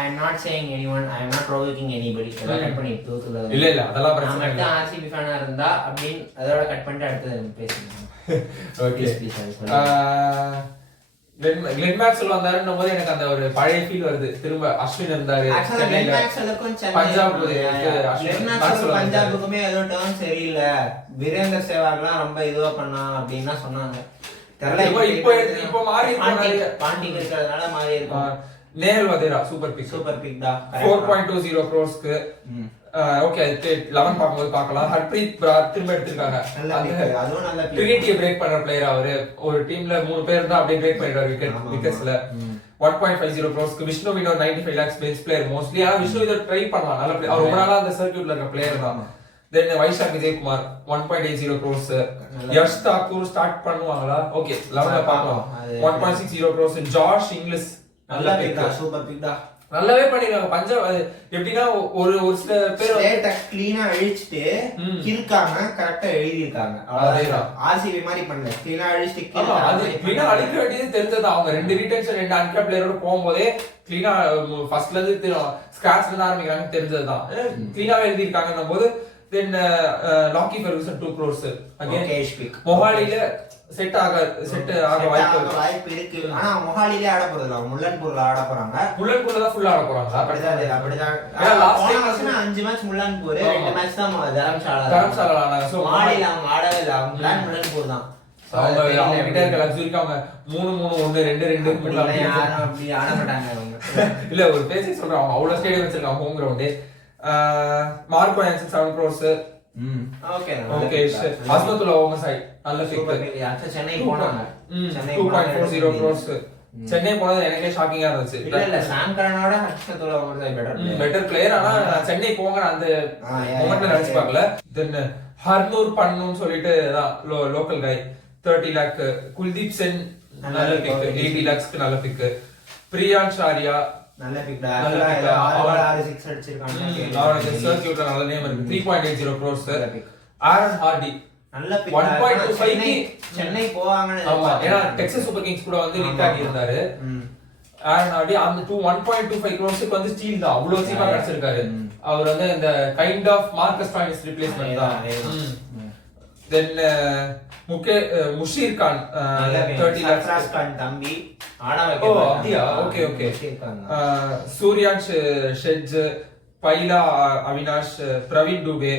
I am not saying anyone, I am not provoking anybody. அத கட் பண்ணி தூக்குல. இல்ல அதெல்லாம் பிரச்சனை இல்ல. நான் ஆர்சிபி ஃபேனா இருந்தா அப்படி அதோட கட் பண்ணிட்டு அடுத்து பேசுங்க. ஓகே. கிளென் மேக்ஸ்வெல் வந்தாருன்னும் போது எனக்கு அந்த ஒரு பழைய ஃபீல் வருது. திரும்ப அஸ்வின் இருந்தாரு பஞ்சாபுக்குமே ஏதோ டர்ன் சரியில்லை. வீரேந்தர் சேவாக்லாம் ரொம்ப இதுவா பண்ணா அப்படின்னு சொன்னாங்க. இப்போ மாறி பாண்டிங் இருக்கிறதுனால மாறி இருக்கும். நேஹல் வதேரா சூப்பர் பிக் தான் 4.20 crores. ஓகே 11 பாக்கும்போது பார்க்கலாம். ஹர்ப்ரீத் பிரார் திரும்ப எடுத்துட்டாங்க. அதுவும் நல்ல ட்ரினிட்டியை பிரேக் பண்ற பிளேயர் அவரு. ஒரு டீம்ல 3 பேர் தான் அப்படியே பிரேக் பண்ணிடுவாரு விக்கெட்ஸ்ல. 1.50 crores. Vishnu Vinod 95 lakhs bench player mostly. ஆனா விஷ்ணு வினோத் ட்ரை பண்ணலாம் நல்ல பிளேயர். அவர் ரொம்ப நாளா அந்த சர்க்யூட்ல இருக்க பிளேயர் தான். தென் வைஷாக் விஜயகுமார் 1.80 crores. யஷ் தாக்கூர் ஸ்டார்ட் பண்ணுவாங்களா? ஓகே 11ல பார்க்கலாம். 1.60 crores. ஜாஷ் இங்கிலீஷ் நல்ல பிக் தான். சூப்பர் பிக் தான். நல்லாவே பண்ணிருக்காங்க. பஞ்சாப் எப்படின்னா ஒரு சில பேர் டேட்டா க்ளீனா அழிச்சிட்டு கிறுக்காம கரெக்ட்டா எழுதி இருக்காங்க. அவ்வளவுதான். ஆர்சிபி மாதிரி பண்ணல. க்ளீனா அழிச்சிட்டு கிறுக்காம அது க்ளீனா அடிக்க வேண்டியது தெரிஞ்சது. அவங்க 2 ரீடென்ஷன் 2 அன்கட் பிளேயரோட போகும்போதே க்ளீனா ஃபர்ஸ்ட்ல இருந்து ஸ்கிராட்ச்ல இருந்து ஆரம்பிக்கிறாங்க தெரிஞ்சதுதான். க்ளீனாவே எழுதி இருக்காங்கன்னும் போது then Lockie Ferguson 2 crores. Again cash pick. மொஹாலில செட் ஆக வாய்ப்பு இருக்கு. ஆனா மொஹாலிலே ஆட போறது இல்ல. முல்லன்பூர்ல ஆட போறாங்க. முல்லன்பூர்ல தான் ஃபுல்லா ஆட போறாங்க. அப்படிதான். Last time 5 match Mullanpur, 2 match தான் தரம்சாலா ஆனாங்க. சோ மொஹாலில அவங்க ஆடவே இல்ல. அவங்க பிளான் முல்லன்பூர் தான். அவங்க கிட்ட இருக்க லக்ஸுரிக்கு அவங்க 3-3-1 2-2 யாரும் அப்படி ஆட மாட்டாங்க அவங்க. இல்ல ஒரு பேசி சொல்றேன். அவங்க அவ்வளவு ஸ்டேடியம் வச்சிருக்காங்க home ground. Marco Jansen 7 crores. Okay Azmatullah Omarzai நல்ல பிக். சென்னை போனாங்க. 2.40 crores. சென்னை போனது எனக்கே ஷாக்கிங்கா இருந்துச்சு. இல்ல சாம் கரனோட அஸ்மத்துல்லா ஓமசாய் பெட்டர் பிளேயர். ஆனா சென்னை போங்க அந்த மொமெண்ட்ல நினைச்சு பார்க்கல. தென் ஹர்னூர் பண்ணுன்னு சொல்லிட்டு லோக்கல் கை 30 lakh. குல்தீப் சென் நல்ல பிக் 80 lakhsக்கு நல்ல பிக். பிரியான்ஷ் ஆரியா நல்ல பிக். 6 அடிச்சிருக்காங்க. அவனுக்கு சர்க்யூட்ல நல்ல நேம் இருக்கு. 3.80 crores. ஆரன் ஹார்டி நல்ல பிக். 1.25 சென்னை போவாங்கன்னு. ஆமா ஏனா டெக்சாஸ் சூப்பர் கிங்ஸ் கூட வந்து லிங்க் ஆகி இருந்தாரு. ஆரன் ஹார்டி அந்த 1.25 crores-க்கு வந்து ஸ்டீல் தான். அவ்வளவு சீப்பா கிடைச்சிருக்காரு. அவர் வந்து இந்த கைண்ட் ஆஃப் மார்க்கஸ் ஸ்டாயினிஸ் ரிப்ளேஸ்மென்ட் தான். தென் முஷீர் கான் 30 lakhs கான் தம்பி ஆனா ஓ அப்படியா ஓகே ஓகே சூர்யான்ஷ் ஷெட்ஜ் பைலா அவினாஷ் பிரவீன் டூபே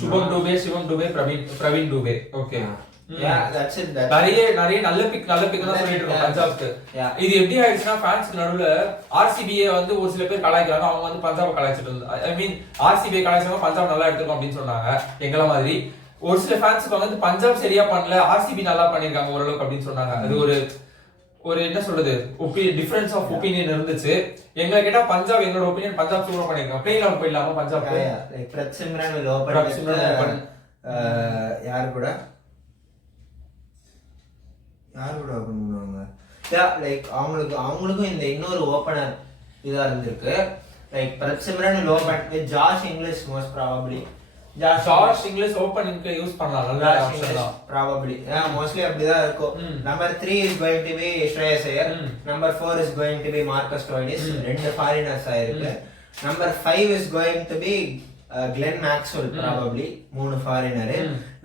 சுபம் டூபே சிவம் டூபே பிரவீன் டூபே ஓகே நிறைய நல்ல பிக் தான் சொல்லிட்டு இருக்கோம் பஞ்சாப்க்கு. இது எப்படி ஆயிடுச்சுன்னா ஃபேன்ஸ்க்கு நடுவுல ஆர்சிபியை வந்து ஒரு சில பேர் கலாய்க்கிறாங்க, அவங்க வந்து பஞ்சாப் கலாய்ச்சிட்டு இருந்தாங்க. ஐ மீன் ஆர்சிபியை கலாய்ச்சவங்க பஞ்சாப் நல்லா எடுத்துருக்கோம் அப்படின்னு சொன்னாங்க. எங்கள மாதிரி ஒரு சில ஃபேன்ஸுக்கு வந்து பஞ்சாப் சரியா பண்ணல, ஆர்சிபி நல்லா பண்ணிருக்காங்க ஓரளவுக்கு அப்படின்னு சொன்னாங்க. அது ஒரு என்ன சொல்றது டிஃபரன்ஸ் ஆஃப் ஒப்பீனியன் இருந்துச்சு. எங்களை கேட்டா பஞ்சாப், எங்களோட ஒப்பீனியன் பஞ்சாப் சூப்பரா பண்ணிருக்காங்க. பிளேயிங் லெவல் போயிடலாமா பஞ்சாப்? யார் கூட ஓபன் பண்ணுவாங்க? லைக் அவங்களுக்கும் இந்த இன்னொரு ஓபனர் இதா இருந்திருக்கு. Like Prabhsimran open with Josh Inglis most probably. Josh Inglis ஓபனிங்க்கு யூஸ் பண்ணலாம், நல்ல ஆப்ஷன் தான் ப்ராபபிலி. மோஸ்ட்லி அப்படிதான் இருக்கும். Number 3 is going to be Shreyas Iyer. Number 4 is going to be Marcus Stoinis. ரெண்டு ஃபாரினர்ஸ் ஆயிருக்கு. Number 5 is going to be Glenn Maxwell probably, 3 foreigner.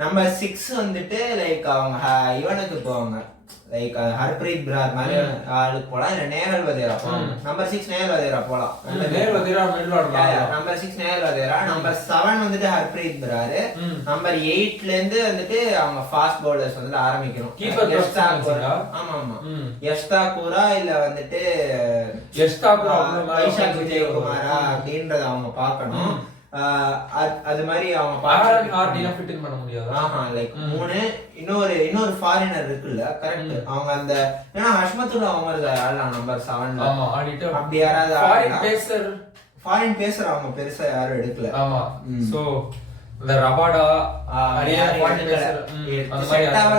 Number 6 வந்துட்டு like அவங்க இவனுக்கு போவாங்க, லைக் ஹர்ப்ரீத் பிரார் மாதிரி ஆளுக்கு போலாம், இல்ல நேஹல் வதேரா போலாம். நம்பர் 6 நேஹல் வதேரா போலாம். நம்பர் 6 நேஹல் வதேரா. நம்பர் 7 வந்துட்டு ஹர்ப்ரீத் பிரார். நம்பர் 8ல இருந்து வந்துட்டு அவங்க ஃபாஸ்ட் பவுலர்ஸ் வந்து ஆரம்பிக்கணும். ஆமா ஆமா, யஷ்தாகூரா இல்ல வந்துட்டு வைஷாக் விஜயகுமாரா அப்படின்றத அவங்க பாக்கணும். அது மாதிரி அவங்க பண்ண முடியாது. லைக் 3 இன்னொரு ஃபாரினர் இருக்குல்ல, கரெக்ட். அவங்க அந்த ஏன்னா ஹஷ்மத்துல்லா உமர் ஆடலாம் நம்பர் 7ல. ஆமா ஆடிட்டு அப்படி யாராவது ஃபாரின் பேசர் அவங்க பெருசா யாரும் எடுக்கல. ஆமா. சோ இந்த ரபாடா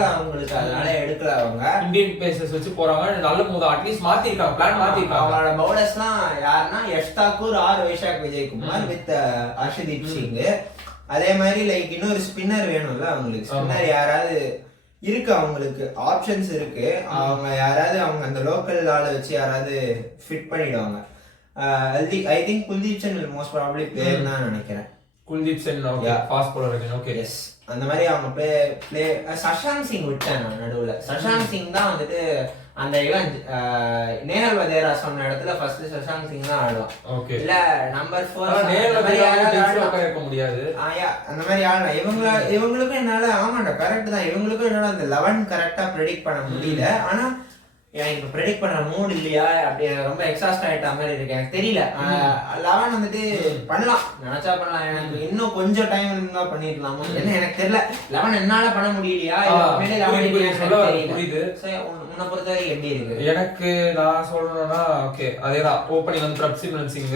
அவங்களுக்கு அதனால எடுக்கல. அவங்க இந்தியன் பேசர்ஸ் வச்சு போறாங்க. நல்ல முதல் அட்லீஸ்ட் மாத்திருக்காங்க, பிளான் மாத்திருக்காங்க. அவங்களோட பவுலர்ஸ்லாம் யாருன்னா யஷ்தாகூர் ஆர் வைஷாக் விஜயகுமார் வித் அர்ஷதீப் சிங். அதே மாதிரி லைக் இன்னொரு ஸ்பின்னர் வேணும்ல அவங்களுக்கு. ஸ்பின்னர் யாராவது இருக்கு, அவங்களுக்கு ஆப்ஷன்ஸ் இருக்கு. அவங்க யாராவது அவங்க அந்த லோக்கல் ஆளை வச்சு யாராவது ஃபிட் பண்ணிடுவாங்க. I think Kuldeep Sen most probably player தான் நினைக்கிறேன். Kuldeep Sen okay, fast bowler இருக்கு. ஓகே எஸ், அந்த மாதிரி அவங்க ப்ளே சஷாங்க் சிங் விட்டாங்க நடுவுல. சஷாங்க் சிங் தான் வந்துட்டு அந்த இவன் நேஹல் வதேரா சொன்ன இடத்துல ஃபர்ஸ்ட் சஷாங்க் சிங் தான் ஆடுவான். ஓகே, இல்ல நம்பர் 4 நேஹல் வதேரா இருக்க முடியாது. அந்த மாதிரி ஆடலாம். இவங்களுக்கும் என்னால ஆமாண்டா கரெக்ட் தான், இவங்களுக்கும் என்னால அந்த 11 கரெக்டா ப்ரெடிக்ட் பண்ண முடியல. ஆனா எனக்கு ப்ரெடிக்ட் பண்ற மூட் இல்லையா, அப்படி ரொம்ப எக்ஸாஸ்ட் ஆயிட்ட மாதிரி இருக்கு. எனக்கு தெரியல. 11 வந்துட்டு பண்ணலாம், நினைச்சா பண்ணலாம். எனக்கு இன்னும் கொஞ்சம் டைம் இருந்தா பண்ணிடலாமா என்ன எனக்கு தெரியல. 11 என்னால பண்ண முடியலையா, உன்னை பொறுத்தவரை எப்படி இருக்கு? எனக்கு நான் சொல்லணும்னா ஓகே அதேதான். ஓப்பனிங் வந்து பிரப்சிம்ரன் சிங்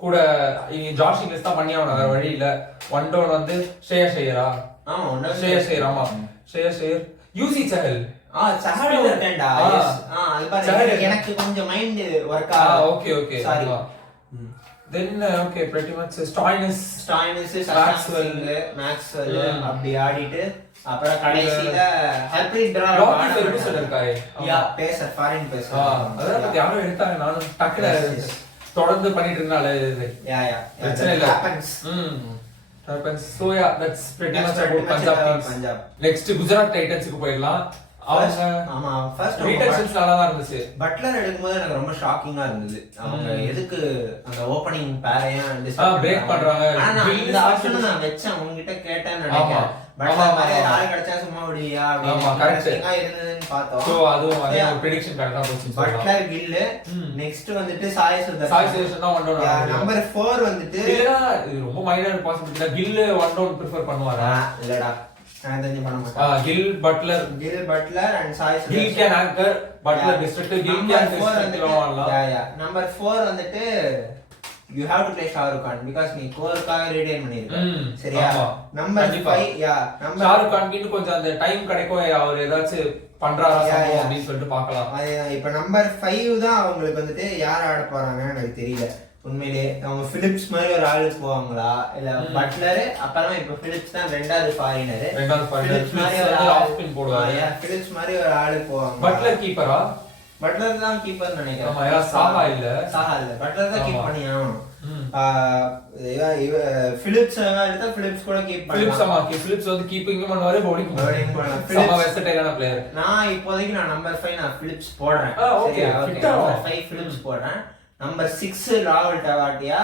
கூட ஜாஷ் இங்கிலீஷ் தான் பண்ணி ஆகணும், வேற வழி இல்ல. 1 டவுன் வந்து ஸ்ரேயஸ் ஐயரா. ஸ்ரேயஸ் ஐயர், ஆமா ஸ்ரேயஸ் ஐயர். யூசி சஹல் எனக்கு கொஞ்சம் mind work okay okay sorry. Then okay pretty much Stoinis Maxwell அப்படி ஆடிட்டு அப்புறம் கடைசில ஹர்ப்ரீத் பிரார் ஃபெர்குசன் இருக்காரு. Pacer foreign pacer. அத பத்தி யாரோ எடுத்தாங்க, நானும் டக்குனு தொடர்ந்து பண்ணிட்டு இருந்தால பிரச்சனை இல்ல. happens. So yeah, that's pretty much about Punjab. Next Gujarat டைட்டன்ஸ்க்கு போயிடலாம். பட்லர் எடுக்கும்போது எனக்கு ரொம்ப ஷாக்கிங்கா இருந்தது. அவங்க எதுக்கு அந்த ஓபனிங் பேரையும் பிரேக் பண்றாங்க. இந்த ஆப்ஷன் நான் வச்சேன், உங்ககிட்ட கேட்டேன்னு நினைக்கிறேன். பட்லர் மாதிரி ஆள் கிடைச்சா சும்மா விடுவியா அப்படின்னு இருந்ததுன்னு பார்த்தோம். சோ அதுவும் அதே ஒரு பிரெடிக்ஷன் கரெக்ட்டா போச்சு. பட்லர் கில், நெக்ஸ்ட் வந்துட்டு சாய் சுதர்ஷன் தான் 1 டவுன். நம்பர் 4 வந்துட்டு இல்லடா, இது ரொம்ப minor possibility. Gill 1 down prefer பண்ணுவாரா? இல்லடா, Gill, Butler and Sai Sudarshan. Gill can anchor, Butler district, Gill can district. Number 4 வந்துட்டு you have to play Shah Rukh Khan because நீ கோர்க்காக ரீடைன் பண்ணிருக்க. சரியா? நம்பர் 5 Shah Rukh Khan கிட்ட கொஞ்சம் அந்த time கிடைக்கும், அவர் ஏதாச்சும் பண்றாரா அப்படின்னு சொல்லிட்டு பார்க்கலாம். இப்போ நம்பர் 5 தான் அவங்களுக்கு வந்துட்டு யார் ஆட போறாங்கன்னு எனக்கு தெரியல உண்மையிலே. அவங்க பிலிப்ஸ் மாதிரி ஒரு ஆளு போவாங்களா, இல்ல பட்லர் அப்புறமா இப்ப பிலிப்ஸ் தான் ரெண்டாவது ஃபாரினர். பிலிப்ஸ் மாதிரி ஒரு ஆளு போடுவாங்க. பிலிப்ஸ் மாதிரி ஒரு ஆளு போவாங்க. பட்லர் கீப்பரா? பட்லர் தான் கீப்பர் நினைக்கிறேன். ஆமா யாரா சாஹா இல்ல பட்லர் தான் கீப் பண்ணி ஆகணும். பிலிப்ஸ் எடுத்தா பிலிப்ஸ் கூட கீப் பண்ணலாம். பிலிப்ஸ் வந்து கீப்பிங் பண்ணுவாரு, பவுலிங் பண்ணலாம். செம வெர்சடைலான பிளேயர். நான் இப்போதைக்கு நம்பர் 5 நான் பிலிப்ஸ் போடுறேன். ஓகே நம்பர் 5 பிலிப்ஸ் போடுறேன். நம்பர் 6 ராகுல் Tewatia,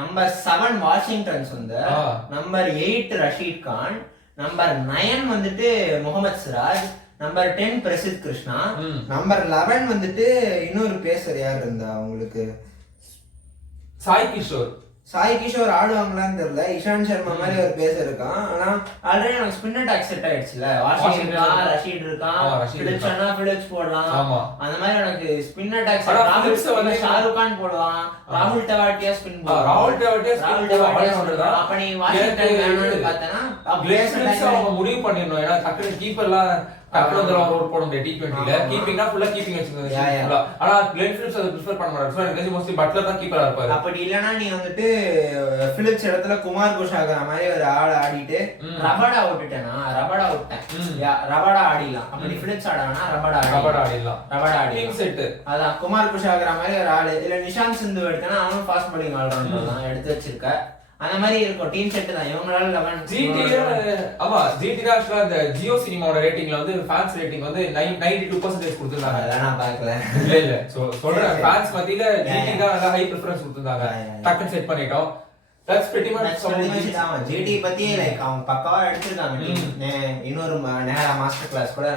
number 7 Washington Sundar, number 8 Rashid Khan, number 9 வந்துட்டு முகமது சிராஜ், நம்பர் 10 பிரசித் கிருஷ்ணா, நம்பர் 11 வந்துட்டு இன்னொரு பேசர் யார் இருந்தா உங்களுக்கு, சாய் கிஷோர் ஆடுவாங்களான்னு தெரியல. இஷாந்த் சர்மா மாதிரி ஒரு பேசர் இருக்கான். ஆனா ஆல்ரெடி நமக்கு ஸ்பின் அட்டாக் செட் ஆயிடுச்சுல. வாஷிங்டன் ரஷீத் இருக்கான், பிலிப்ஸ்னா பிலிப்ஸ் போடலாம். அந்த மாதிரி எனக்கு ஸ்பின் அட்டாக் செட். பிலிப்ஸ் வந்து ஷாருக் கான் போடுவான், ராகுல் டவாட்டியா ஸ்பின் போடுவான். ராகுல் டவாட்டியா சொல்றதா. அப்ப நீ வாஷிங்டன் வேணும்னு பார்த்தனா பிளேஸ்மென்ட்ஸ் அவங்க முடிவு பண்ணிரணும். ஏன்னா டக்குனு கீப்பர்லாம் டக்குனு ரோல் போட முடியாது T20ல. கீப்பிங்னா ஃபுல்லா கீப்பிங் வச்சுக்கோங்க. ஆனா கிளென் பிலிப்ஸ் அதை பிரெஃபர் பண்ண மாட்டாரு. சோ எனக்கு மோஸ்ட்லி பட்லர் தான் கீப்பரா இருப்பாரு. அப்படி இல்லனா நீ வந்துட்டு பிலிப்ஸ் இடத்துல குமார் குஷாகர் மாதிரி ஒரு ஆள் ஆடிட்டு ரபடா விட்டுட்டேனா, ரபடா விட்டேன். ரபடா ஆடிடலாம். அப்படி பிலிப்ஸ் ஆடானா ரபடா ஆடிடலாம். ரபடா ஆடி செட். அதான் குமார் குஷாகர் மாதிரி ஒரு ஆளு. இல்ல நிஷாந்த் சிந்து எடுத்தனா அவனும் ஃபாஸ்ட் பவுலிங் ஆல்ரவுண்டர் தான் எடுத்து வச்சிருக்க. அந்த மாதிரி இருக்கும் டீம் செட் தான். இவங்களால 11 ஜிடி ஆக்சுவலா இந்த ஜியோ சினிமாவோட ரேட்டிங்ல வந்து ஃபேன்ஸ் ரேட்டிங் வந்து 92% கொடுத்திருந்தாங்க. அதெல்லாம் நான் பார்க்கல. இல்ல சொல்றேன் ஃபேன்ஸ் மத்தியில ஜிடி தான் நல்லா ஹை பிரெஃபரன்ஸ் கொடுத்திருந்தாங்க. டக்குன்னு செட் பண்ணிட்டோம். That's pretty much ஜிடி பத்தி லைக் அவங்க பக்காவா எடுத்துட்டாங்க. இன்னொரு நேரா மாஸ்டர் கிளாஸ் கூட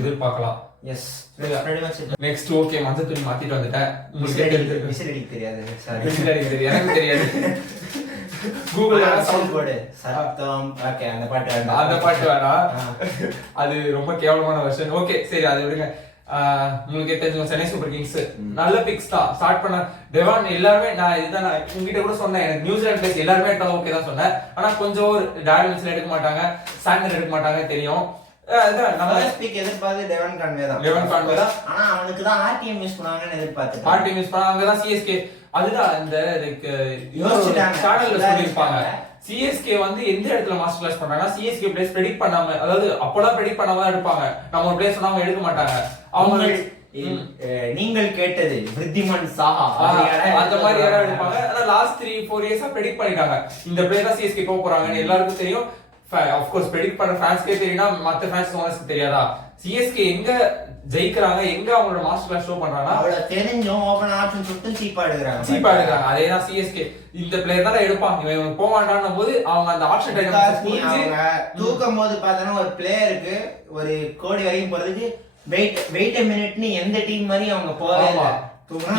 எதிர்பார்க்கலாம். Yes pretty much. Next okay மஞ்சள் துணி மாத்திட்டு வந்துட்டேன். விசில் தெரியாது. சாரி விசில் தெரியாது. எனக்கு தெரியாது. கூகுள் சவுண்ட் போர்டு சத்தம். ஓகே அந்த பாட்டு வேணாம். அது ரொம்ப கேவலமான வெர்ஷன். ஓகே சரி அது விடுங்க. உங்களுக்கு தெரிஞ்ச சென்னை சூப்பர் கிங்ஸ் நல்ல பிக்ஸ் தான். ஸ்டார்ட் பண்ண டெவான் எல்லாருமே நான் இதுதான் உங்ககிட்ட கூட சொன்னேன். எனக்கு நியூசிலாந்து பிளேஸ் எல்லாருமே எடுத்தாலும் ஓகே தான் சொன்னேன். ஆனா கொஞ்சம் ஒரு டார்வின்ஸ்ல எடுக்க மாட்டாங்க, சாண்டர் எடுக்க மாட்டாங்க தெரியும். எதிர்பார்த்து டெவான் கான்வே தான். ஆனா அவனுக்கு தான் ஆர்டிஎம் மிஸ் பண்ணாங்கன்னு எதிர்பார்த்து. ஆர்டிஎம் மிஸ் பண்ணாங்க தான் சிஎஸ்கே. அதுதான் இந்த சேனல்ல சொல்லிருப்பாங்க. சிஎஸ்கே வந்து எந்த இடத்துல மாஸ்டர் கிளாஸ் பண்றாங்கன்னா சிஎஸ்கே பிளேஸ் ப்ரெடிக்ட் பண்ணாம, அதாவது அப்போலாம் ப்ரெடிக்ட் பண்ணாம எடுப்பாங்க. நம்ம ஒரு பிளேஸ் சொன்னா எடுக்க மாட்டாங்க. அவங்க நீங்கள் கேட்டது விருத்திமன் சாஹா அந்த மாதிரி யாராவது எடுப்பாங்க. ஆனா லாஸ்ட் 3-4 இயர்ஸா ப்ரெடிக்ட் பண்ணிட்டாங்க இந்த பிளேயர் தான் சிஎஸ்கே போக போறாங்கன்னு எல்லாருக்கும் தெரியும். ஆஃப் கோர்ஸ் ப்ரெடிக்ட் பண்ற ஃபேன்ஸ்க்கே தெரியும்னா மத்த ஃபேன்ஸ் ஓனர்ஸ்க்கு தெரியாதா? சிஎஸ்கே எங்க ஜெயிக்கறாங்க, எங்க அவங்களோட மாஸ்டர் கிளாஸ் ஷோ பண்றாங்க, அவள தெரிஞ்சோம் ஓபன் ஆப்ஷன் சுட்டு சீப்பா எடுக்கறாங்க. அதேதான் சிஎஸ்கே இந்த பிளேயர் தான் எடுப்பாங்க. இவன் போவாண்டான்னும் போது அவங்க அந்த ஆப்ஷன் டைம் தூக்கும் போது பார்த்தா ஒரு பிளேயருக்கு ஒரு கோடி வரைக்கும் போறதுக்கு வெயிட் மினிட்னு எந்த டீம் மாதிரி அவங்க போவே இல்ல.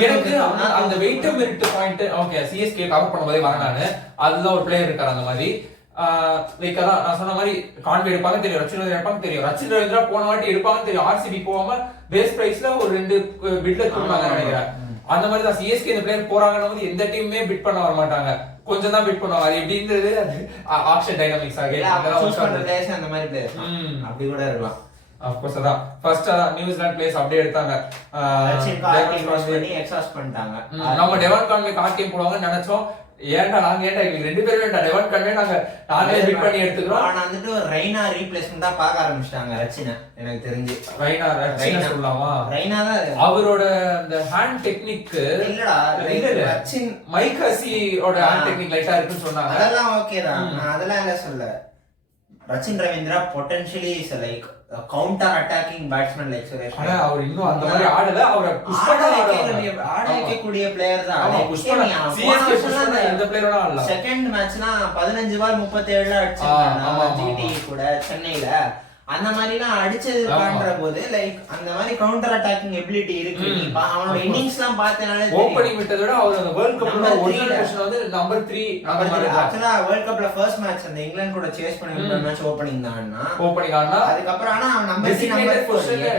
எனக்கு அந்த wait minute point okay CSK cover பண்ணும்போதே வரனானு அதுதான் ஒரு பிளேயர் இருக்காரு அந்த மாதிரி. லைக் அதான் நான் சொன்ன மாதிரி கான்வே எடுப்பாங்க தெரியும், ரச்சின் ரவீந்திரா எடுப்பாங்க தெரியும். ரச்சின் ரவீந்திரா போன வாட்டி எடுப்பாங்க தெரியும். ஆர்சிபி போகாம பேஸ் பிரைஸ்ல ஒரு 2 பிட்ல தூக்குனாங்க நினைக்கிறேன். அந்த மாதிரி தான் சிஎஸ்கே இந்த பிளேயர் போறாங்கன்னு வந்து எந்த டீமுமே பிட் பண்ண வர மாட்டாங்க, கொஞ்சம் தான் பிட் பண்ணுவாங்க. அது எப்படின்றது அது ஆப்ஷன் டைனமிக்ஸ் ஆகி அந்த மாதிரி பிளேயர் அப்படி கூட இருக்கலாம். ஆஃப் கோர்ஸ் அதான் ஃபர்ஸ்ட் நியூசிலாந்து பிளேயர்ஸ் அப்படியே எடுத்தாங்க. நம்ம டெவான் கான்வே கார்டியம் போடுவாங்கன்னு நினைச்சோம். ஏன்டா நாங்க எங்களுக்கு 2 பேரும் வேண்டாம் டெவான் கான்வே நாங்களே பிட் பண்ணி எடுத்துக்கிறோம். ஆனா வந்துட்டு ஒரு ரெய்னா ரீப்ளேஸ்மென்ட்டா பார்க்க ஆரம்பிச்சிட்டாங்க ரச்சினை. எனக்கு தெரிஞ்சு ரெய்னா சொல்லலாமா? ரெய்னா தான் அவரோட அந்த ஹேண்ட் டெக்னிக் இல்லடா ரச்சின் மைக் ஹசியோட ஹேண்ட் டெக்னிக் லைட்டா இருக்குன்னு சொன்னாங்க. அதெல்லாம் ஓகே தான், நான் அதெல்லாம் இல்ல சொல்ல. Rachin Ravindra potentially is like counter attacking batsman like Suresh. ஆனா அவர் இன்னும் அந்த மாதிரி ஆடல. அவரை புஷ் ஆடவே கூடிய பிளேயர் தான். ஆமா புஷ் பண்ண சிஎஸ்கே புஷ் பண்ண இந்த பிளேயரோட ஆடல. செகண்ட் மேட்ச்னா 15 பால் 37 அடிச்சாங்க ஜிடி கூட சென்னையில. அந்த மாதிரிலாம் அடிச்சது பண்ற போது லைக் அந்த மாதிரி கவுண்டர் அட்டாக்கிங் எபிலிட்டி இருக்கு. அவனோட இன்னிங்ஸ்லாம் பார்த்தனால ஓபனிங் விட்டத விட அவர் அந்த வேர்ல்ட் கப்ல ஒரிஜினல் பொசிஷன் வந்து நம்பர் 3 ஆக்சுவலா வேர்ல்ட் கப்ல ஃபர்ஸ்ட் மேட்ச் அந்த இங்கிலாந்து கூட சேஸ் பண்ணி விட்ட மேட்ச் ஓபனிங் தான்னா அதுக்கப்புறம் ஆனா அவன் நம்பர் 3 நம்பர் 4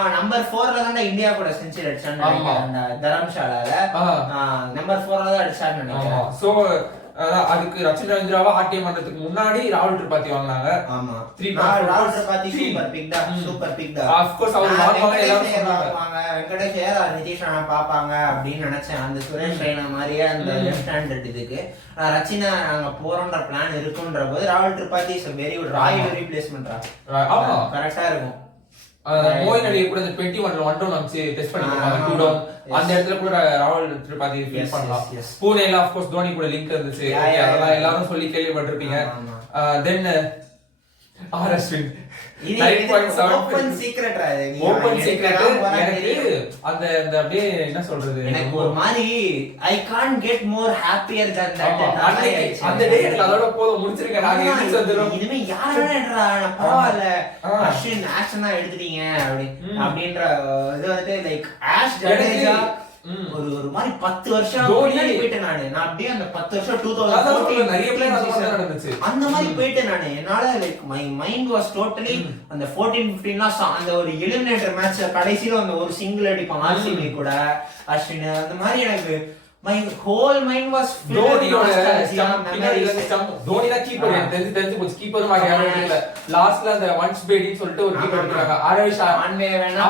அவன் நம்பர் 4ல தான் இந்தியா கூட செஞ்சுரி அடிச்சான் அந்த தரம்சாலால நம்பர் 4ல தான் அடிச்சான்னு நினைக்கிறேன். சோ அதுக்கு ரச்சின் ரவீந்திராவா ஆர்டிஎம் பண்றதுக்கு முன்னாடி ராகுல் திரிபாதி வாங்குனாங்க. ஆமா 3 ராகுல் திரிபாதி சூப்பர் பிக் தான் ஆஃப் கோர்ஸ் அவர் வாங்குவாங்க எல்லாரும் சொன்னாங்க. வெங்கடேஷ் ஐயர் நிதிஷ் ராணா பாப்பாங்க அப்படின்னு நினைச்சேன். அந்த சுரேஷ் ரெய்னா மாதிரியே அந்த லெஃப்ட் ஹேண்டட் இதுக்கு ரச்சினா நாங்க போறோம்ன்ற பிளான் இருக்குன்ற போது ராகுல் Tripathi is a very good Royal replacement. ஆமா கரெக்ட்டா இருக்கும். மோயின் அலியை கூட இந்த 21ல 1 டவுன் அமைச்சு டெஸ்ட் பண்ணிருப்பாங்க 2 டவுன் அந்த இடத்துல கூட ராவல் திரிபாதி ஃபீல் பண்ணலாம். பூனேல ஆஃப் கோர்ஸ் தோனி கூட லிங்க் இருந்துச்சு, அதெல்லாம் எல்லாரும் சொல்லி கேள்விப்பட்டிருப்பீங்க. தென் ஆர் அஸ்வின் ஓபன் சீக்ரெட் எனக்கு அந்த அப்படியே என்ன சொல்றது, எனக்கு ஒரு மாதிரி I can't get more happier than that. அந்த டே எனக்கு அதோட போதும் முடிச்சிருக்கேன். நாங்க எதிர்த்து வந்துறோம், இனிமே யாரடா பரவாயில்ல அஸ்வின் ஆக்ஷனா எடுத்துட்டீங்க அப்படின்ற இது வந்துட்டு லைக் ஆஷ் ஜடேஜா ஒரு மாதிரி 10 வருஷம் போயிட்டேன் நானு. நான் அப்படியே அந்த 10 வருஷம் 2014 நிறைய பிளேயர் நடந்துச்சு அந்த மாதிரி போயிட்டேன் நானு. என்னால like my mind was totally அந்த 14-15 அந்த ஒரு எலிமினேட்டர் மேட்ச் கடைசியில அந்த ஒரு சிங்கிள் அடிப்பான் ஆர்சிபி கூட அஸ்வின், அந்த மாதிரி எனக்கு my whole mind was தோனியோட தோனினா கீப்பர் தெரிஞ்சு போச்சு. கீப்பர் மாதிரி யாரும் இல்ல. லாஸ்ட்ல அந்த ஒன்ஸ் பேடி சொல்லிட்டு ஒரு கீப்பர் எடுத்துறாங்க. அரவிஷ் ஆன்வே வேணா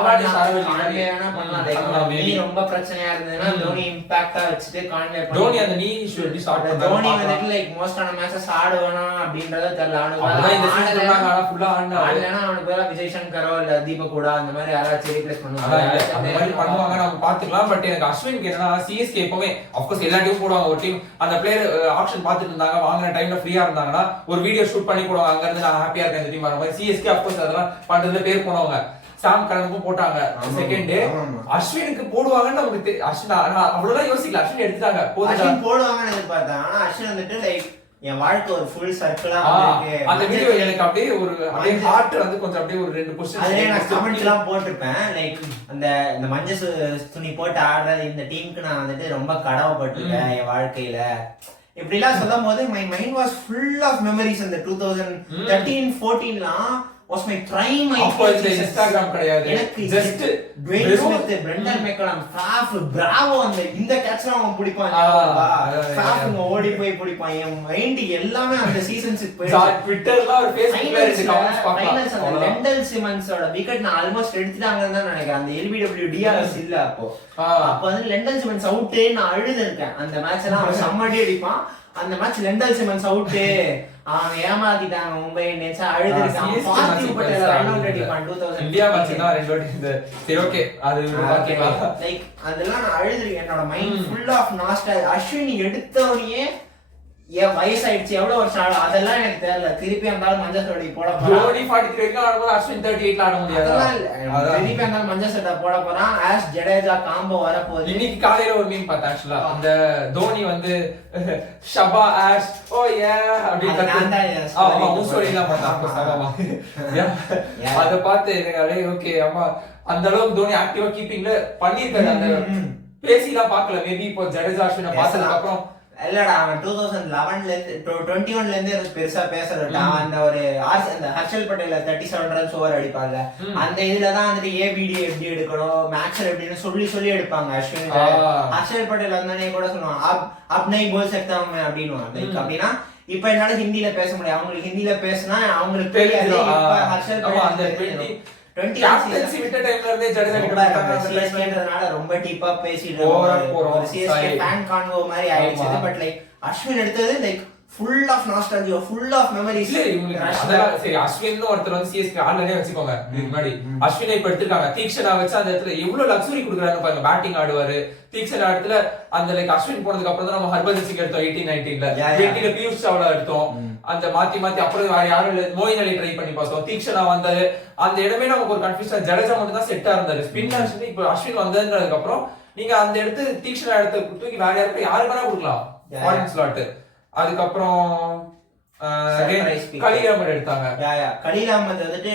பண்ணலாம். நீ ரொம்ப பிரச்சனையா இருந்ததுன்னா தோனி இம்பாக்ட்டா வச்சிட்டு கான்வே தோனி அந்த நீ இஷ்யூ எப்படி ஸ்டார்ட் பண்ணாங்க. தோனி வந்து லைக் மோஸ்டான மேட்சஸ் ஆடுவானா அப்படிங்கறத தெரியல. அவனுக்கு இந்த சீசன் சொன்னாங்க ஆனா ஃபுல்லா ஆடலனா அவனுக்கு வேற விஜய் சங்கரோ இல்ல தீபக் கூட அந்த மாதிரி யாராச்சும் ரீப்ளேஸ் பண்ணுவாங்க. அந்த மாதிரி பண்ணுவாங்க, நம்ம பாத்துக்கலாம். பட் எனக்கு அஸ்வின் என்னன்னா சிஎஸ்கே எப்பவுமே of course எல்லா டீமும் போடுவாங்க. ஒரு டீம் அந்த பிளேயர் ஆப்ஷன் பாத்துட்டு இருந்தாங்க, வாங்குற டைம்ல ஃப்ரீயா இருந்தாங்கன்னா ஒரு வீடியோ ஷூட் பண்ணி போடுவாங்க. அங்க இருந்து நான் ஹாப்பியா இருக்கேன் இந்த டீம் வர மாதிரி. சிஎஸ்கே of course அதெல்லாம் பண்றதுல பேர் போனவங்க. சாம் கரனுக்கும் போட்டாங்க செகண்ட் டே. அஸ்வினுக்கு போடுவாங்கன்னு நமக்கு அஸ்வின் அவ்வளவுதான் யோசிக்கல. அஸ்வின் எடுத்துட்டாங்க, அஸ்வின் போடுவாங்கன்னு எதிர்பார்த்தேன். ஆனா அஸ்வின் வந்துட்டு லைக் என் வாழ்க்கை ஒரு ஃபுல் சர்க்கிளா அந்த வீடியோ எனக்கு அப்படியே ஒரு அப்படியே ஹார்ட் வந்து கொஞ்சம் அப்படியே ஒரு 2 பொசிஷன் அதுலயே நான் கமெண்ட்லாம் போட்டுருப்பேன். லைக் அந்த மஞ்சள் துணி போட்டு ஆடுற இந்த டீமுக்கு நான் வந்துட்டு ரொம்ப கடமைப்பட்டிருக்கேன் என் வாழ்க்கையில. இப்படிலாம் சொல்லும் போது my mind was full of memories. அந்த 2013-14 was my prime. அப்போ இன்ஸ்டாகிராம் கிடையாது, எனக்கு just Dwayne Smith, Brendon McCullum, Faf, Bravo அந்த இந்த கேட்ச்லாம் அவன் பிடிப்பான். ஃபாஃப் ஓடி போய் பிடிப்பான். என் மைண்ட் எல்லாமே அந்த சீசன்ஸ்க்கு போய் ட்விட்டர்ல ஒரு ஃபேஸ்புக்ல இருக்கு கமெண்ட்ஸ் பார்க்கலாம். அந்த லெண்டல் சிமன்ஸோட விக்கெட் நான் ஆல்மோஸ்ட் எடுத்துட்டாங்கன்னு தான் நினைக்கிறேன். அந்த LBW DRS இல்ல அப்போ வந்து லெண்டல் சிமன்ஸ் அவுட் நான் அழுதுருக்கேன். அந்த மேட்ச் எல்லாம் அவன் செம்மடி அடிப்பான். அந்த மேட்ச் லெண்டல் சிமன்ஸ் அவுட் அவன் ஏமாத்திட்டாங்க மும்பை இந்தியன்ஸ் அழுதுருக்கான். இந்தியா மேட்ச்னா ரெண்டு வாட்டி இந்த சரி ஓகே அது லைக் அதெல்லாம் நான் அழுதுருக்கேன். என்னோட mind full of nostalgia. Ashwin எடுத்தவனையே என் வயசாயிடுச்சு எவ்வளவு வருஷம் ஆடும் அதெல்லாம் எனக்கு தெரியல. திருப்பி இருந்தாலும் மஞ்சள் சட்டை போட போறான். 43 ஆடும்போது அஸ்வின் 38 ஆட முடியாது. திருப்பி இருந்தாலும் மஞ்சள் சட்டை போட போறான். ஆஷ் ஜடேஜா காம்போ வர போகுது. இன்னைக்கு காலையில ஒரு மீம் பார்த்தேன். ஆக்சுவலா அந்த தோனி வந்து ஷபா ஆஷ் ஓ ஏ அப்படி ஆமா மூசோலிலாம் பண்ணாங்க. அத பார்த்து எனக்கு அப்படியே ஓகே ஆமா அந்த அளவுக்கு தோனி ஆக்டிவா கீப்பிங்ல பண்ணிருக்காரு. அந்த பேசிலாம் பார்க்கல. மேபி இப்போ ஜடேஜா அஸ்வினை பார்த்ததுக்கு அப்புறம் இல்லடா அவன் 2011ல இருந்து 21ல இருந்து பெருசா பேசறட்டான். அந்த ஒரு அந்த ஹர்ஷல் பட்டேல 37 ரன்ஸ் ஓவர் அடிப்பாங்க. அந்த இதுலதான் வந்துட்டு ஏபிடி எப்படி எடுக்கணும் மேக்ஸர் எப்படின்னு சொல்லி எடுப்பாங்க. அஸ்வின் ஹர்ஷல் பட்டேல் வந்தானே கூட சொல்லுவான் அப் நை போல் செக்தாம் அப்படின்னு. லைக் அப்படின்னா இப்ப என்னால ஹிந்தில பேச முடியும். அவங்களுக்கு ஹிந்தில பேசினா அவங்களுக்கு தெரியாது. இப்ப ஹர்ஷல் பட்டேல் கேப்டன்சி விட்ட டைம்ல இருந்தே ஜடேஜா கிட்ட சிஎஸ்கேன்றதுனால ரொம்ப டீப்பா பேசிட்டு ஒரு சிஎஸ்கே ஃபேன் கான்வோ மாதிரி ஆயிடுச்சு. பட் லைக் அஸ்வின் எடுத்தது like full of nostalgia, full of memories. அதெல்லாம் சரி அஸ்வின் ஒருத்தர் வந்து சிஎஸ்கே ஆல்ரெடி வச்சுக்கோங்க. இதுக்கு முன்னாடி அஸ்வினை இப்ப எடுத்துருக்காங்க. தீக்ஷனா வச்சு அந்த இடத்துல எவ்வளவு லக்ஸுரி கொடுக்குறாங்க பாருங்க. பேட்டிங் ஆடுவாரு. தீக்ஷனா இடத்துல அந்த லைக் அஸ்வின் போனதுக்கு அப்புறம் தான் நம்ம ஹர்பஜன் சிங் எடுத்தோம் 18-19ல. 20ல பியூஷ் சாவ்லா எடுத்தோம். அந்த மாத்தி அப்புறம் யாரும் இல்ல மோயின் அலி ட்ரை பண்ணி பார்த்தோம். தீக்ஷனா வந்தாரு. அந்த இடமே நமக்கு ஒரு கன்ஃபியூஷன். ஜடேஜா மட்டும் தான் செட்டா இருந்தாரு. ஸ்பின் ஆக்ஷன் இப்ப அஸ்வின் வந்ததுன்றதுக்கு அப்புறம் நீங்க அந்த இடத்து தீக்ஷனா எடுத்து தூக்கி வேற யாருக்கும் யாரு வேணா கொடுக்கலாம் ஃபாரின் ஸ்லாட். அதுக்கப்புறம் கலீல் அஹ்மத் எடுத்தாங்க. கலீல் அஹ்மத் வந்துட்டு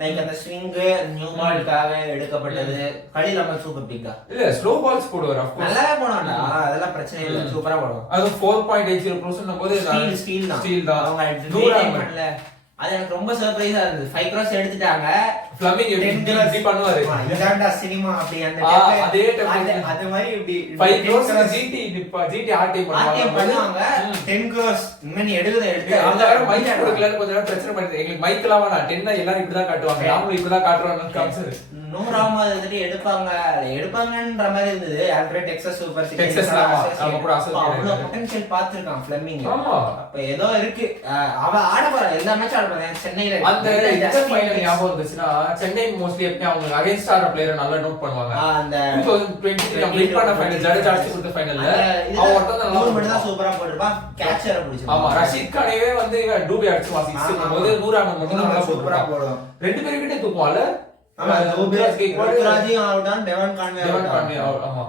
லைக் அந்த ஸ்விங் நியூ பாலுக்காக எடுக்கப்பட்டது. கலீல் அஹ்மத் சூப்பர் பிக்கா இல்ல ஸ்லோ பால்ஸ் போடுவார். ஆஃப் கோர்ஸ் நல்லா போடுவாங்க. அதெல்லாம் பிரச்சனை இல்ல, சூப்பரா போடுவாங்க. அது 4.80% போது ஸ்டீல் தான் அவங்க 100 பண்ணல. அது எனக்கு ரொம்ப சர்ப்ரைஸா இருந்தது. 5 கிராஸ் எடுத்துட்டாங்க. ஃப்ளமிங் இப்படி பண்ணுவாரு இதாண்டா சினிமா அப்படி அந்த அதே அது மாதிரி இப்படி 5 crores ஜிடி ஆர்டி பண்ணுவாங்க 10 crores இன்னும் எடுத்து அந்த வேற மைக் கொடுக்கலன்னு கொஞ்ச நேரம் பிரச்சனை பண்ணிட்டு எங்களுக்கு மைக் எல்லாம் வேணாம் 10 எல்லாரும் இப்படி தான் காட்டுவாங்க நாமளும் இப்படி தான் காட்டுறோம்னு காமிச்சாரு 100வது எடுப்பாங்கன்ற மாதிரி இருந்தது ஆல்ரெடி டெக்சாஸ் சூப்பர் டெக்சாஸ் நம்ம கூட அவ்வளவு பொட்டன்ஷியல் பாத்துர்க்கான் ஃப்ளமிங் ஆமா அப்ப ஏதோ இருக்கு அவ ஆட போறா எல்லா மேட்ச் ஆட போறா சென்னையில அந்த இன்டர் ஃபைனல் ஞாபகம் இருந்துச்சுன்னா சென்னை மோஸ்ட்லி எப்படி அவங்க அகைன்ஸ்ட் ஆற பிளேயர் நல்லா நோட் பண்ணுவாங்க அந்த 2023 நம்ம வின் பண்ண ஃபைனல் ஜடேஜா அடிச்சு கொடுத்த ஃபைனல்ல அவன் ஒருத்தன் நல்லா மட்டும் தான் சூப்பரா போட்டுப்பான் கேட்சரை பிடிச்சு ஆமா ரஷீத் கானேவே வந்து இவன் டூபே அடிச்சு வாசிச்சு போது நூறாமன் மட்டும் நல்லா சூப்பரா போடுவான் ரெண்டு பேர்கிட்ட தூக்குவான்ல ஆமா ருத்ராஜியும் அவுட் ஆன் டெவன் கான்வே ஆமா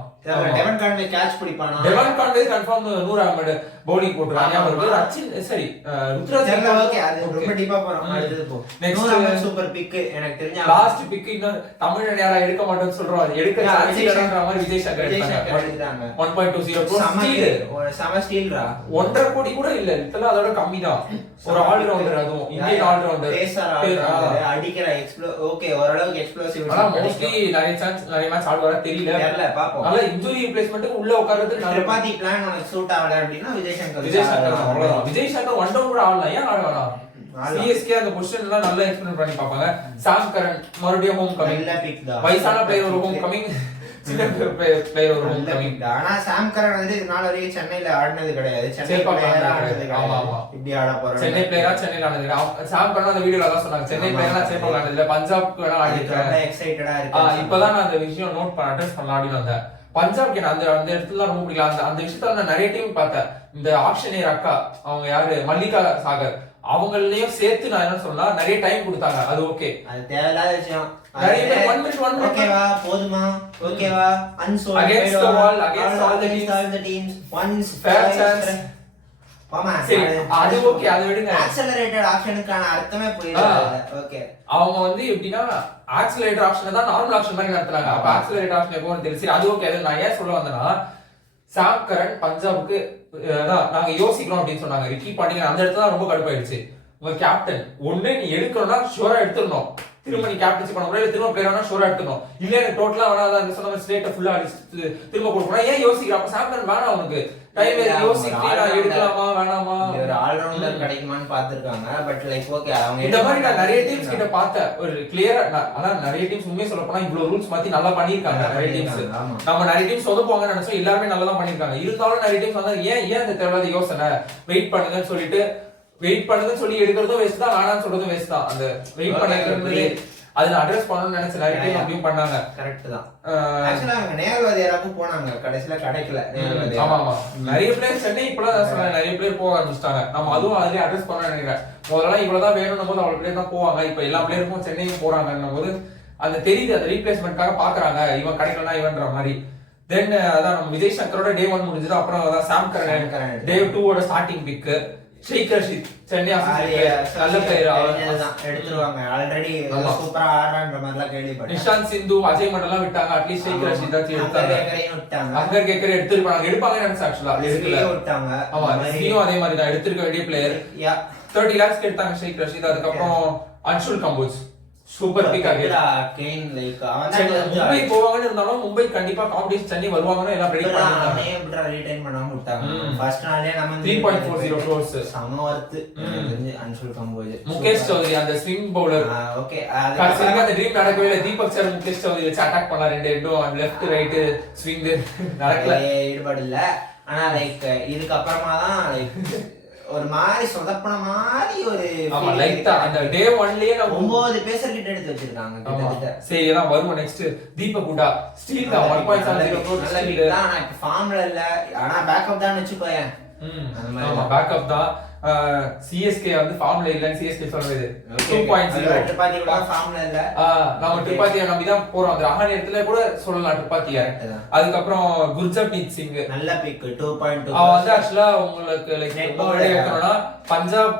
டெவன் கான்வே கேட்ச் பிடிப்பானா Devon Conway confirm 100 Ahmed bowling போட்டுறாங்க அவருக்கு ரச்சின் சரி ருத்ராஜ் ஓகே அது ரொம்ப டீப்பா போறோம் அடுத்து போ நெக்ஸ்ட் சூப்பர் பிக் எனக்கு தெரிஞ்ச லாஸ்ட் பிக் இன்னும் தமிழன் யாரா எடுக்க மாட்டேன்னு சொல்றாங்க எடுக்க சான்ஸ் இல்லன்ற மாதிரி விஜய் சங்கர் எடுத்தாங்க 1.20 சம ஸ்டீல்ரா 1.5 கோடி கூட இல்ல இதெல்லாம் அதோட கம்மி தான் ஒரு ஆல் ரவுண்டர் அதுவும் இந்தியன் ஆல் ரவுண்டர் அடிக்கிற ஓகே ஓரளவுக்கு எக்ஸ்ப்ளோசிவ் ஆனா மோஸ்ட்லி நிறைய மேட்ச் ஆடுவாரா தெரியல பாப்போம் நல்ல இன்ஜூரி ரிப்ளேஸ்மென்ட் உள்ள உட்கார்றது திரிபாதி பிளான் உனக்கு சூட் ஆகல அப்படினா விஜய் சங்கர் அவ்வளவுதான் விஜய் சங்கர் ஒன் டவுன் கூட ஆடலாம் ஏன் ஆட வேணாம் சிஎஸ்கே அந்த பொசிஷன் எல்லாம் நல்லா எக்ஸ்பிளைன் பண்ணி பாப்பாங்க சாம் கரன் மறுபடியும் ஹோம் கமிங் நல்ல பிக் தான் வயசான பிளேயர் ஒரு ஹோம் கமிங் சின்ன பிளேயர் ஒரு ஹோம் கமிங் ஆனா சாம் கரன் வந்து இதனால வரைக்கும் சென்னையில ஆடினது கிடையாது சென்னை பிளேயரா ஆடினது கிடையாது இப்படி ஆட போறாங்க சென்னை பிளேயரா சென்னையில ஆனது சாம் கரன் அந்த வீடியோல தான் சொன்னாங்க சென்னை பிளேயரா சேப்பா ஆனது இல்ல பஞ்சாப்க்கு வேணா ஆடி இருக்காங்க எக்ஸைட்டடா இருக்கு இப்பதான் நான் அந்த விஷயம் நோட் பண்ண அட்ரஸ் பண்ண ஆடி வந்தேன் பஞ்சாப்க்கு அந்த அந்த இடத்துல ரொம்ப பிடிக்கல அந்த விஷயத்த நான் நிறைய டைம் பார்த்தேன் இந்த ஆக்ஷனியர் அக்கா அவங்க யாரு மல்லிகா சாகர் அவங்களையும் சேர்த்து நான் என்ன சொன்னா நிறைய டைம் கொடுத்தாங்க அது ஓகே அது தேவையில்லாத விஷயம் நிறைய பேர் 1 மினிட் ஓகேவா போதுமா ஓகேவா unsold against the wall against all the teams once fair chance ஆமா அது ஓகே அது விடுங்க ஆக்சலரேட்டட் ஆக்ஷனுக்கான அர்த்தமே புரியல ஓகே அவங்க வந்து எப்படின்னா ஆக்சலரேட்டர் ஆக்ஷன் தான் நார்மல் ஆக்ஷன் மாதிரி நடத்துறாங்க அப்ப ஆக்சலரேட்டர் ஆக்ஷன் எப்போ தெரிஞ்சு அது ஓகே அது நான் ஏன் சொல்ல வந்தேன்னா சாம் கரன் பஞ்சாபுக்கு நாங்க யோசிக்கிறோம் அப்படின்னு சொன்னாங்க ரிக்கி பாண்டிங்கன் அந்த இடத்துல ரொம்ப கடுப்பாயிடுச்சு உங்க கேப்டன் ஒண்ணு நீ எடுக்கணும்னா ஷூரா எடுத்துடணும் திரும்ப நீ கேப்டன்சி பண்ண முடியல திரும்ப பிளேயர் வேணா ஷூரா எடுத்துடணும் இல்ல எனக்கு டோட்டலா வேணாதான் சொன்ன ஸ்டேட்டை ஃபுல்லா அடிச்சு திரும்ப கொடுக்கணும் ஏன் யோசிக்கிற அப்ப சாம் கரன் வேணாம் அவனுக்கு டைம் யோசிச்சு நான் எடுக்கலாமா வேணாமா ஒரு ஆல் ரவுண்டர் கிடைக்குமான்னு பாத்துருக்காங்க பட் லைக் ஓகே அவங்க இந்த மாதிரி நான் நிறைய டீம்ஸ் கிட்ட பார்த்தேன் ஒரு கிளியரா ஆனா நிறைய டீம்ஸ் உண்மையை சொல்ல போனா இவ்வளவு ரூல்ஸ் மாத்தி நல்லா பண்ணிருக்காங்க நிறைய டீம்ஸ் நம்ம நிறைய டீம்ஸ் சொதப்புவாங்கன்னு நினைச்சோம் எல்லாருமே நல்லா தான் பண்ணிருக்காங்க இருந்தாலும் நிறைய டீம்ஸ் வந்து ஏன் அந்த தேவையில்லாத யோசனை வெயிட் பண்ணுங்கன்னு சொல்லிட்டு வெயிட் பண்ணுங்கன்னு சொல்லி எடுக்கிறதும் வேஸ்ட் தான் வேணாம்னு சொல்றதும் வேஸ்ட் தான் அந்த வெயிட் பண்ணுறது அது நான் அட்ரஸ் பண்ணணும்னு நினைச்ச நிறைய டைம் அப்படியும் பண்ணாங்க கரெக்ட் தான் ஆக்சுவலா அவங்க நேர்வாதியாராக்கு போனாங்க கடைசில கிடைக்கல ஆமா ஆமா நிறைய பிளேயர் சென்னை இப்பதான் சொன்னாங்க நிறைய பிளேயர் போக ஆரம்பிச்சிட்டாங்க நம்ம அதுவும் அதுலயே அட்ரஸ் பண்ண நினைக்கிறேன் முதல்ல இவ்வளவுதான் வேணும்னும் போது அவ்வளவு பிளேயர் தான் போவாங்க இப்ப எல்லா பிளேயருக்கும் சென்னையும் போறாங்கன்னும் போது அந்த தெரியுது அந்த ரீப்ளேஸ்மெண்ட்காக பாக்குறாங்க இவன் கிடைக்கலனா இவன்ற மாதிரி தென் அதான் நம்ம விஜய் சங்கரோட டே 1 முடிஞ்சது அப்புறம் அதான் சாம் கரன் டே 2 ஓட ஸ்டார்டிங் பிக் ஷேக் ரஷீத் சென்னை நல்ல பிளேயர் எடுத்துருவாங்க ஆல்ரெடி சூப்பரா ஆடுறான்ற மாதிரி எல்லாம் கேள்விப்பட்டேன் நிஷாந்த் சிந்து அஜய் மண்டலாம் விட்டாங்க அட்லீஸ்ட் ஷேக் ரஷீத் தான் எடுத்தாங்க அங்கர் கேக்கர் எடுத்துருப்பாங்க எடுப்பாங்க நினைச்சேன் ஆக்சுவலா எடுக்கல விட்டாங்க ஆமா ஸ்ரீயும் அதே மாதிரி தான் எடுத்துருக்க வேண்டிய பிளேயர் 30 lakhs எடுத்தாங்க ஷேக் ரஷீத் அதுக்கப்புறம் Anshul Kamboj super pick again like Mumbai போவாங்கன்னு இருந்தாலும் மும்பை கண்டிப்பா காம்படிஷன் சென்னை வருவாங்கன்னு எல்லாம் ரெடி பண்ணாங்க எப்படிடா ரிட்டைன் பண்ணாம விட்டாங்க ஃபர்ஸ்ட் நாளே நம்ம 3.40 crores சம வர்த் அன்ஷுல் கம்போஜ் முகேஷ் சௌத்ரி அந்த ஸ்விங் பவுலர் ஓகே கடைசில அந்த ட்ரீம் நடக்கவே இல்லை தீபக் சார் முகேஷ் சௌத்ரி வச்சு அட்டாக் பண்ணா ரெண்டு ஹெட்டும் லெஃப்ட் ரைட் ஸ்விங் நடக்கல ஈடுபாடு இல்ல ஆனா லைக் இதுக்கு அப்புறமா தான் லைக் ஒரு மாதிரி சொதப்பன மாதிரி ஒரு ஆமா லைட்டா அந்த டே 1லயே 9 பேசர் கிட்ட எடுத்து வச்சிருக்காங்க கிட்டத்தட்ட சரி எல்லாம் வருவோம் நெக்ஸ்ட் தீபக் குண்டா ஸ்டீல் தான் 1.70 crores ஸ்டீல் தான் ஆனா ஃபார்ம்ல இல்ல ஆனா பேக்கப் தான் வெச்சுப்பேன் ஆமா பேக்கப் தான் சிஎஸ்கே வந்து ஃபார்ம்ல இல்லன்னு சிஎஸ்கே சொல்றது 2.0 ட்ரிபாதி கூட ஃபார்ம்ல இல்ல நம்ம ட்ரிபாதியை நம்பி தான் போறோம் அந்த ரஹான் இடத்துல கூட சொல்லலாம் ட்ரிபாதியை அதுக்கப்புறம் குர்ஜப்ரீத் சிங் நல்ல பிக் 2.2 அவன் வந்து ஆக்சுவலா உங்களுக்கு லைக் வைக்கணும்னா பஞ்சாப்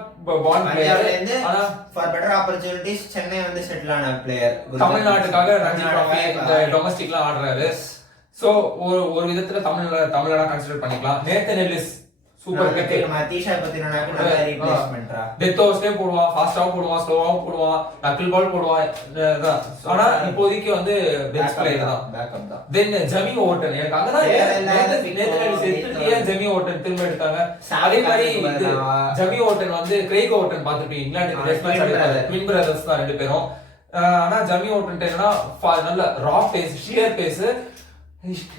பாண்ட் பிளேயர் ஆனா ஃபார் பெட்டர் ஆப்பர்சூனிட்டிஸ் சென்னை வந்து செட்டில் ஆன பிளேயர் தமிழ்நாட்டுக்காக ரஞ்சி டிராஃபி இந்த டொமஸ்டிக்லாம் ஆடுறாரு சோ ஒரு விதத்துல தமிழ்நாடு கன்சிடர் பண்ணிக்கலாம் Nathan Ellis super wicket. Matheesha பத்தினாக்கு நல்ல ரீப்ளேஸ்மென்ட்ரா. டெத் ஓவர்ஸ்லயே போடுவான், ஃபாஸ்டாவும் போடுவான், ஸ்லோவாவும் போடுவான், நக்கிள் பால் போடுவான். ஆனா இப்போதைக்கு வந்து பெஸ்ட் பிளேயர் தான், பேக்கப் தான். தென் ஜெமி ஓவர்டன், எனக்கு அங்கதான் ஜெமி ஓவர்டன் திரும்ப எடுத்தாங்க. அதே மாதிரி ஜெமி ஓவர்டன் வந்து கிரேக் ஓவர்டன் பாத்துட்டு இங்கிலாந்து டெஸ்ட் மேட்ச் ஆடிப்பாங்க, ட்வின் பிரதர்ஸ் தான் 2 பேரும். ஆனா ஜெமி ஓவர்டன் என்னன்னா நல்ல raw pace, sheer pace,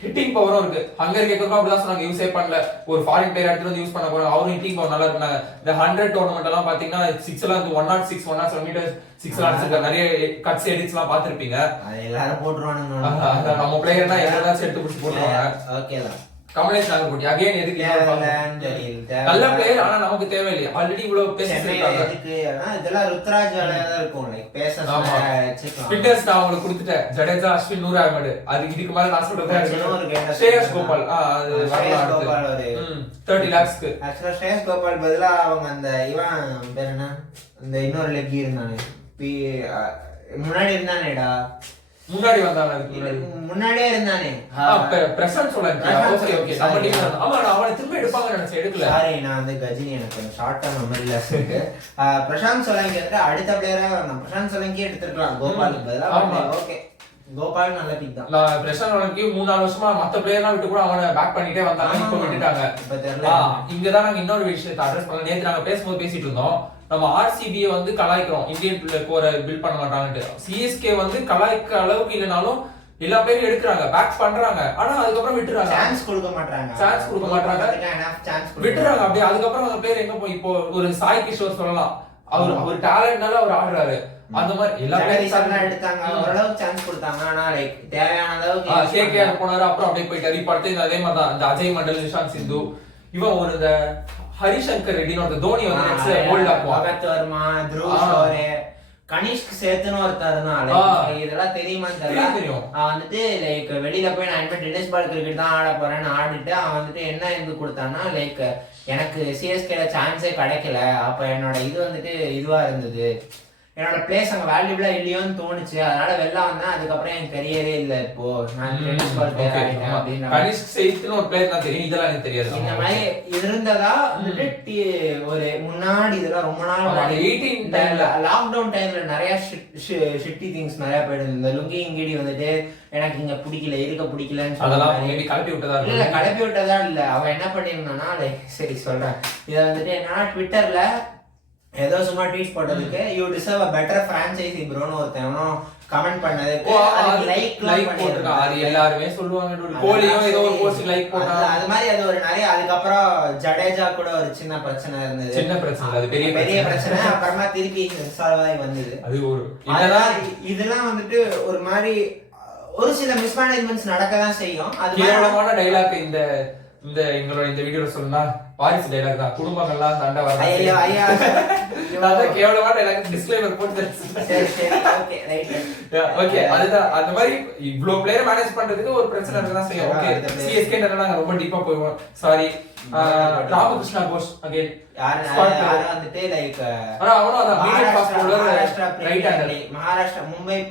hitting பவரும் இருக்கு. ஹங்கர் கேக்கரும் அப்படிதான் சொன்னாங்க, யூஸே பண்ணல, ஒரு ஃபாரின் பிளேயர் எடுத்து வந்து யூஸ் பண்ண போறாங்க, அவரும் ஹிட்டிங் பவர் நல்லா இருந்தாங்க. இந்த 100 டோர்னமெண்ட் எல்லாம் பாத்தீங்கன்னா 6 எல்லாம் 106 107 மீட்டர் 6 எல்லாம் நிறைய கட்ஸ் எடிட்ஸ் எல்லாம் பாத்திருப்பீங்க. எல்லாரும் போட்டுருவானுங்க, நம்ம பிளேயர்னா எல்லாரும் செட்டு பிடிச்சி போட்டுருவாங்க. ஓகேதான். கமலேஷ் நாகர்கோட்டி அகைன் எதுக்கு நல்ல பிளேயர், ஆனா நமக்கு தேவையில்லை, ஆல்ரெடி இவ்வளவு பேசிருக்காங்க. இதெல்லாம் ருத்ராஜ் வேலையா இருக்கும், லைக் பேச ஸ்பின்னர்ஸ் நான் உங்களுக்கு கொடுத்துட்டேன், ஜடேஜா, அஸ்வின், நூர் அகமது. அதுக்கு இதுக்கு மேல நான் சொல்றேன் ஸ்ரேயஸ் கோபால். அது 30 lakhsக்கு ஆக்சுவலா ஸ்ரேயஸ் கோபால் பதிலா அவங்க அந்த இவன் பேர் என்ன, அந்த இன்னொரு லெக் இருந்தானே, முன்னாடி இருந்தானேடா, முன்னாடி வந்தானே, முன்னாடியே இருந்தானே, பிரசாந்த் சோலங்கி. ஓகே ஓகே, நம்ம டீம் தான். ஆமா, நான் அவனை திரும்ப எடுப்பாங்க நினைச்சேன், எடுக்கல. சாரி, நான் வந்து கஜினி, எனக்கு ஷார்ட்டா மெமரி லாஸ் இருக்கு. பிரசாந்த் சோலங்கி வந்து அடுத்த பிளேயரா நான் பிரசாந்த் சோலங்கி எடுத்துக்கலாம் கோபாலுக்கு பதிலா. ஓகே, கோபால் நல்ல பிக் தான். நான் பிரசாந்த் சோலங்கி 3-4 வருஷமா மத்த பிளேயர்லாம் விட்டு கூட அவனை பேக் பண்ணிட்டே வந்தாங்க, இப்ப விட்டுட்டாங்க. இங்கதான் நாங்க இன்னொரு விஷயத்தை அட்ரஸ் பண்ணலாம். நேத்து நாங்க பேசும்போது பேசிட்டு இருந்தோம், நம்ம ஆர்சிபியை வந்து கலாய்க்கிறோம், இந்தியன் கோரை பில்ட் பண்ண மாட்டாங்கன்னு. சிஎஸ்கே வந்து கலாய்க்க அளவுக்கு இல்லைனாலும் எல்லா பேரும் எடுக்கிறாங்க, பேக் பண்றாங்க, ஆனா அதுக்கப்புறம் விட்டுறாங்க, சான்ஸ் கொடுக்க மாட்டாங்க, விட்டுறாங்க அப்படியே. அதுக்கப்புறம் அந்த பேர் எங்க போய், இப்போ ஒரு சாய் கிஷோர் சொல்லலாம், அவர் டேலண்ட்னால அவர் ஆடுறாரு. அந்த மாதிரி எல்லா பேரும் எடுத்தாங்க, ஓரளவுக்கு சான்ஸ் கொடுத்தாங்க, ஆனா லைக் தேவையான அளவுக்கு கேகேஆர் போனாரு, அப்புறம் அப்படியே போயிட்டாரு. இப்ப அடுத்து அதே மாதிரி தான் இந்த அஜய் மண்டல், நிஷாந்த் சிந்து, இவன் ஒரு இந்த ஹரிசங்கர் ரெட்டின்னு ஒரு தோனி வந்து ஹோல்ட் ஆக்குவான், அகத் வர்மா, த்ருவ் ஷோரே, கனிஷ்க் சேத்துன்னு ஒருத்தர், இதெல்லாம் தெரியுமான்னு தெரியும். அவன் வந்துட்டு லைக் வெளியில போய் நான் இனிமே டென்னிஸ் பால் கிரிக்கெட் தான் ஆட போறேன்னு ஆடிட்டு அவன் வந்துட்டு என்ன இது கொடுத்தான்னா, லைக் எனக்கு சிஎஸ்கேல சான்ஸே கிடைக்கல, அப்ப என்னோட இது வந்துட்டு இதுவா இருந்தது, என்னோட பிளேஸ் அங்க வேல்யூபிளா இல்லையோன்னு தோணுச்சு, அதனால வெளில வந்தேன், அதுக்கப்புறம் என் கரியரே இல்ல, இப்போ நான் டென்னிஸ் பால் பிளேயர் ஆயிட்டேன் அப்படின்னு. கனிஷ்க் சேத்துன்னு ஒரு பிளேயர் தான் தெரியும், இதெல்லாம் எனக்கு தெரியாது. இந்த மாதிரி இருந்ததா வந்துட்டு ஒரு முன்னாடி இதெல்லாம் ரொம்ப நாள் 18 டைம்ல லாக்டவுன் டைம்ல நிறைய ஷிட்டி திங்ஸ் நிறைய போயிடுது. இந்த லுங்கி இங்கிடி வந்துட்டு எனக்கு இங்க பிடிக்கல, இருக்க பிடிக்கலன்னு சொல்லி கிளப்பி விட்டதா இல்ல, கிளப்பி விட்டதா இல்ல, அவன் என்ன பண்ணிருந்தானா, சரி சொல்றேன், இதை வந்துட்டு என்னன்னா ட்விட்டர்ல ஏதோ சும்மா ட்வீட் போட்டதுக்கு you deserve a better franchise ப்ரோன்னு ஒருத்தவனும் கமெண்ட் பண்ணதுக்கு லைக் போட்டுருக்காங்க. அது எல்லாருமே சொல்லுவாங்க, கோலியும் ஏதோ ஒரு போஸ்ட் லைக் போட்டாங்க, அது மாதிரி அது ஒரு நிறைய. அதுக்கப்புறம் ஜடேஜா கூட ஒரு சின்ன பிரச்சனை இருந்தது, சின்ன பிரச்சனை, அது பெரிய பிரச்சனை, அப்புறமா திருப்பி சால்வ் ஆகி வந்தது. அது ஒரு இதெல்லாம் வந்துட்டு ஒரு மாதிரி ஒரு சில மிஸ்மேனேஜ்மெண்ட்ஸ் நடக்கதான் செய்யும். அது கேவலமான டைலாக் இந்த எங்களோட இந்த வீடியோல சொன்னா வாரிசு டைலாக் தான், குடும்பங்கள்லாம் சண்டை வர கேவலமான டைலாக் டிஸ்க்ளைமர் போட்டு. ஓகே, அதுதான் அந்த மாதிரி இவ்வளவு பிளேயர் மேனேஜ் பண்றதுக்கு ஒரு பிரச்சனை இருக்கதான் செய்யும். ஓகே, சிஎஸ்கே நாங்க ரொம்ப டீப்பா போயிடுவோம், சாரி. ராமகிருஷ்ணா கோஷ் அகைன் வந்துட்டு லைக்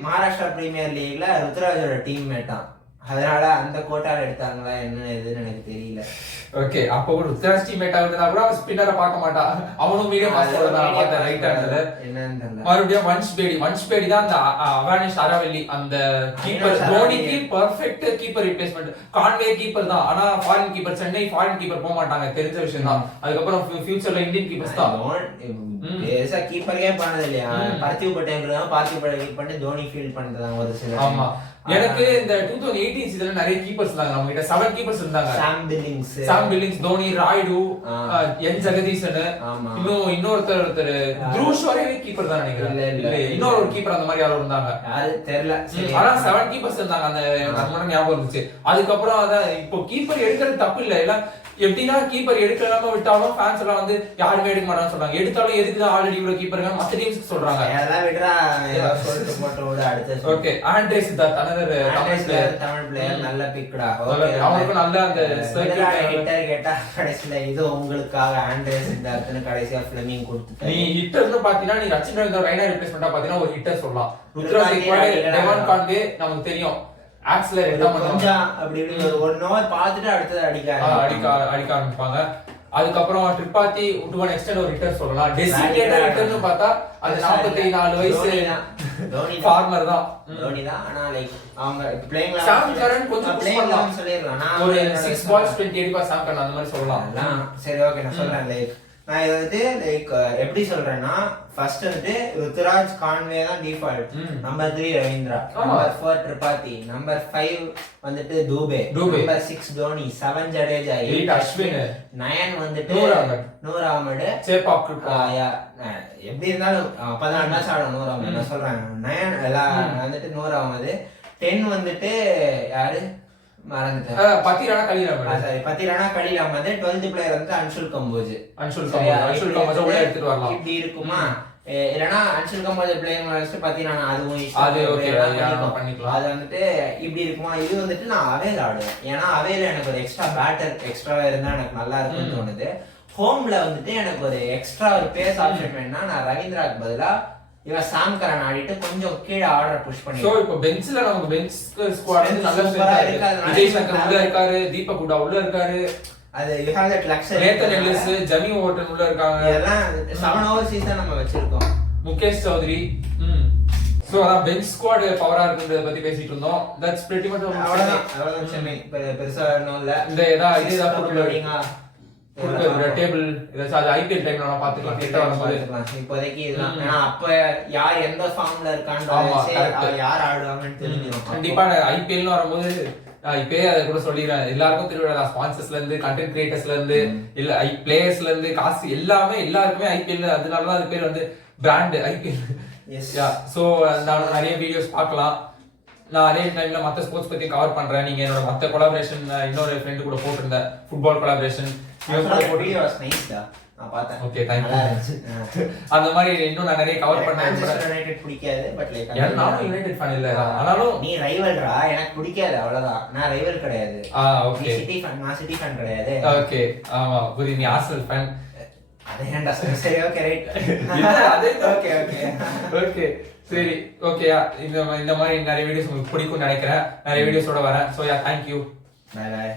மகாராஷ்டிரா பிரீமியர் லீக்ல ருத்ராஜோட டீம் மேட்டான், அதனால அந்த கோட்டால எடுத்தாங்களா என்ன எதுன்னு எனக்கு தெரியல. ஓகே, அப்போ கூட ருத்ராஜ் டீம் மேட் ஆகுதுனா கூட அவன் ஸ்பின்னரை பார்க்க மாட்டான், அவனும் மீடியம் ஃபாஸ்ட் தான் பார்த்த ரைட் ஹேண்டர்ல. என்னன்னு தெரியல. மறுபடியும் வன்ஷ் பேடி தான் அந்த அவானிஷ் அரவெல்லி, அந்த கீப்பர் தோனிக்கு பெர்ஃபெக்ட் கீப்பர் ரிப்ளேஸ்மென்ட். கான்வே கீப்பர் தான், ஆனா foreign keeper, Chennai foreign keeper போக மாட்டாங்க, தெரிஞ்ச விஷயம் தான். அதுக்கப்புறம் ஃபியூச்சர்ல இந்தியன் கீப்பர்ஸ் தான். பேசா கீப்பர்க்கே பண்ணது இல்லையா, பார்த்திவ் பட்டேல் தான் பார்த்திவ் பட்டேல் பண்ணி தோனி ஃபீல்ட் பண்றதாங்க ஒரு சில. ஆமா, எனக்கு இந்த 2018 சீசன்ல நிறைய கீப்பர்ஸ் இருந்தாங்க, நம்ம கிட்ட 7 கீப்பர்ஸ் இருந்தாங்க. சாம் பில்லிங்ஸ், தோனி, ராய்டு, என் ஜெகதீசன், இன்னொருத்தர் த்ருவ் ஷோரே கீப்பர் தான் நினைக்கிறேன், இன்னொரு கீப்பர் அந்த மாதிரி யாரும் இருந்தாங்க, யாரு தெரியல. ஆனா 7 கீப்பர்ஸ் இருந்தாங்க, அந்த நம்ம ஞாபகம் இருந்துச்சு. அதுக்கப்புறம் அதான் இப்போ கீப்பர் எடுக்கிறது தப்பு இல்ல, எல்லாம் எப்படின்னா கீப்பர் எடுக்கலாம விட்டாலும் ஃபேன்ஸ் எல்லாம் வந்து யாருமே எடுக்க மாட்டான்னு சொல்றாங்க, எடுத்தாலும் எதுக்குதான் ஆல்ரெடி இவ்வளவு கீப்பர் மத்த டீம்ஸ்க்கு சொல்றாங்க. Okay, Andre Siddharth Tamil player நல்ல பிக்டா, அவருக்கும் நல்ல அந்த ஹிட்டர் கேட்டா கடைசில இது உங்களுக்காக ஆண்ட்ரே சித்தார்த்னு கடைசியா ஃபிளமிங் கொடுத்து. நீ ஹிட்டர்னு பாத்தீங்கன்னா நீ ரச்சின் ரவீந்திரா ரைனா ரிப்ளேஸ்மெண்டா பாத்தீங்கன்னா ஒரு ஹிட்டர் சொல்லலாம். ருத்ராஜ் டெவான் கான்வே நமக்கு தெரியும், ஆக்ஸ்லர் கொஞ்சம் அப்படி ஒரு ஓவர் பார்த்துட்டு அடுத்தது அடிக்க ஆரம்பிப்பாங்க. அதுக்கப்புறம் ட்ரிப்பாத்தி டு அன் எக்ஸ்டெண்ட் ஒரு ரிட்டர்ன் சொல்லலாம். டெசிக்னேட்டட் ரிட்டர்ன் பார்த்தா அது 44 வயசு ஃபார்மர் தான். தோனி தான். ஆனா லைக் அவங்க பிளேயிங் சாம் கரன் கொஞ்சம் புஷ் பண்ணலாம் சொல்லிரலாம். நான் ஒரு 6 balls 28 பாஸ் சாம் கரன் அந்த மாதிரி சொல்லலாம். சரி ஓகே நான் சொல்றேன். லைக் நான் இது வந்து லைக் எப்படி சொல்றேன்னா ஃபர்ஸ்ட் வந்து ருத்துராஜ் கான்வே தான் default. Number 3 Ravindra, number 4 Tripathi, number 5 வந்துட்டு தூபே, நம்பர் 6 தோனி, 7 ஜடேஜா, 8 அஸ்வின், 9 வந்துட்டு நூர் அகமது, சேப்பாக். எப்படி இருந்தாலும் 14 மேட்ச் ஆடும் நூர் அகமது. நான் சொல்றேன் 9 எல்லாம் வந்துட்டு நூர் அகமது. 10 வந்துட்டு யாரு மறந்துட்டேன். Pathirana Khaleel Ahmed. Sorry Pathirana Khaleel Ahmed. 12th player வந்து அன்சுல் கம்போஜ். அன்சுல் கம்போஜ் உள்ள எடுத்துட்டு வரலாம். இப்படி இருக்குமா? இல்லனா அன்சுல் கம்போஜ் பிளேயிங் வச்சு பத்திரானா அதுவும் அது ஓகே பண்ணிக்கலாம். அது வந்துட்டு இப்படி இருக்குமா? இது வந்துட்டு நான் அவேல் ஆடுவேன். ஏன்னா அவேல எனக்கு ஒரு எக்ஸ்ட்ரா பேட்டர் எக்ஸ்ட்ரா இருந்தா எனக்கு நல்லா இருக்கும்னு தோணுது. ஹோம்ல வந்துட்டு எனக்கு ஒரு எக்ஸ்ட்ரா ஒரு பேஸ் ஆப்ஷன் வேணும்னா நான் ரவீந்திராக்கு பதிலா இவன் சாம் கரன் ஆடிட்டு கொஞ்சம் கீழ ஆர்டர் புஷ் பண்ணி. சோ இப்போ பெஞ்ச்ல நமக்கு பெஞ்ச் ஸ்குவாட் வந்து நல்ல ஸ்ட்ரெngth இருக்கு. விஜய் சங்கர் உள்ள இருக்காரு, தீபக் ஹூடா உள்ள இருக்காரு. அது you have that luxury. Nathan Ellis, Jamie Overton உள்ள இருக்காங்க. இதெல்லாம் 7 ஓவர் சீசன் நம்ம வச்சிருக்கோம். முகேஷ் சௌத்ரி. சோ அதான் பெஞ்ச் ஸ்குவாட் பவரா இருக்குன்றத பத்தி பேசிட்டு இருந்தோம். தட்ஸ் பிரிட்டி மச் அவ்வளவுதான் சென்னை. பெருசா ஒண்ணும் இல்ல. இந்த இதா போட்டுலோடிங்கா டேபிள் ஏதாச்சும் அது ஐபிஎல் டைம்ல நான் பாத்துக்கலாம். கிட்ட வரும்போது இப்போதைக்கு இதுதான். ஏன்னா அப்ப யார் எந்த ஃபார்ம்ல இருக்கான்னு யார் ஆடுவாங்கன்னு தெரிஞ்சிடும். கண்டிப்பா ஐபிஎல்னு வரும்போது இப்பயே அதை கூட சொல்லிடுறேன். எல்லாருக்கும் திருவிழா ஸ்பான்சர்ஸ்ல இருந்து கண்டென்ட் கிரியேட்டர்ஸ்ல இருந்து இல்ல பிளேயர்ஸ்ல இருந்து காசு எல்லாருக்குமே ஐபிஎல். அதனாலதான் அது பேர் வந்து பிராண்ட் ஐபிஎல். சோ நான் நிறைய வீடியோஸ் பார்க்கலாம். நான் அதே டைம்ல மத்த ஸ்போர்ட்ஸ் பத்தி கவர் பண்றேன். நீங்க என்னோட மத்த கொலாபரேஷன் இன்னொரு ஃப்ரெண்ட் கூட போட்டிருந்தேன் football collaboration. Okay thank you. அந்த மாதிரி இன்னும் நான் நிறைய கவர் பண்ணேன். யுனைட்டட் பிடிக்காது பட் லைக் நான் யுனைட்டட் ஃபேன் இல்ல. ஆனாலும் நீ ரைவல்ரா. எனக்கு பிடிக்காது அவ்வளவுதான். நான் ரைவல் கிடையாது. Okay city fan. நான் சிட்டி ஃபேன் கிடையாது. ஓகே ஆமா புரியுது. நீ ஆர்சனல் ஃபேன். அதே ஏன்டா சரி ஓகே ரைட். அதே ஓகே ஓகே ஓகே சரி ஓகேயா. இந்த மாதிரி நிறைய வீடியோஸ் உங்களுக்கு பிடிக்கும்னு நினைக்கிறேன். நிறைய வீடியோஸோட வரேன். So yeah thank you. Bye by.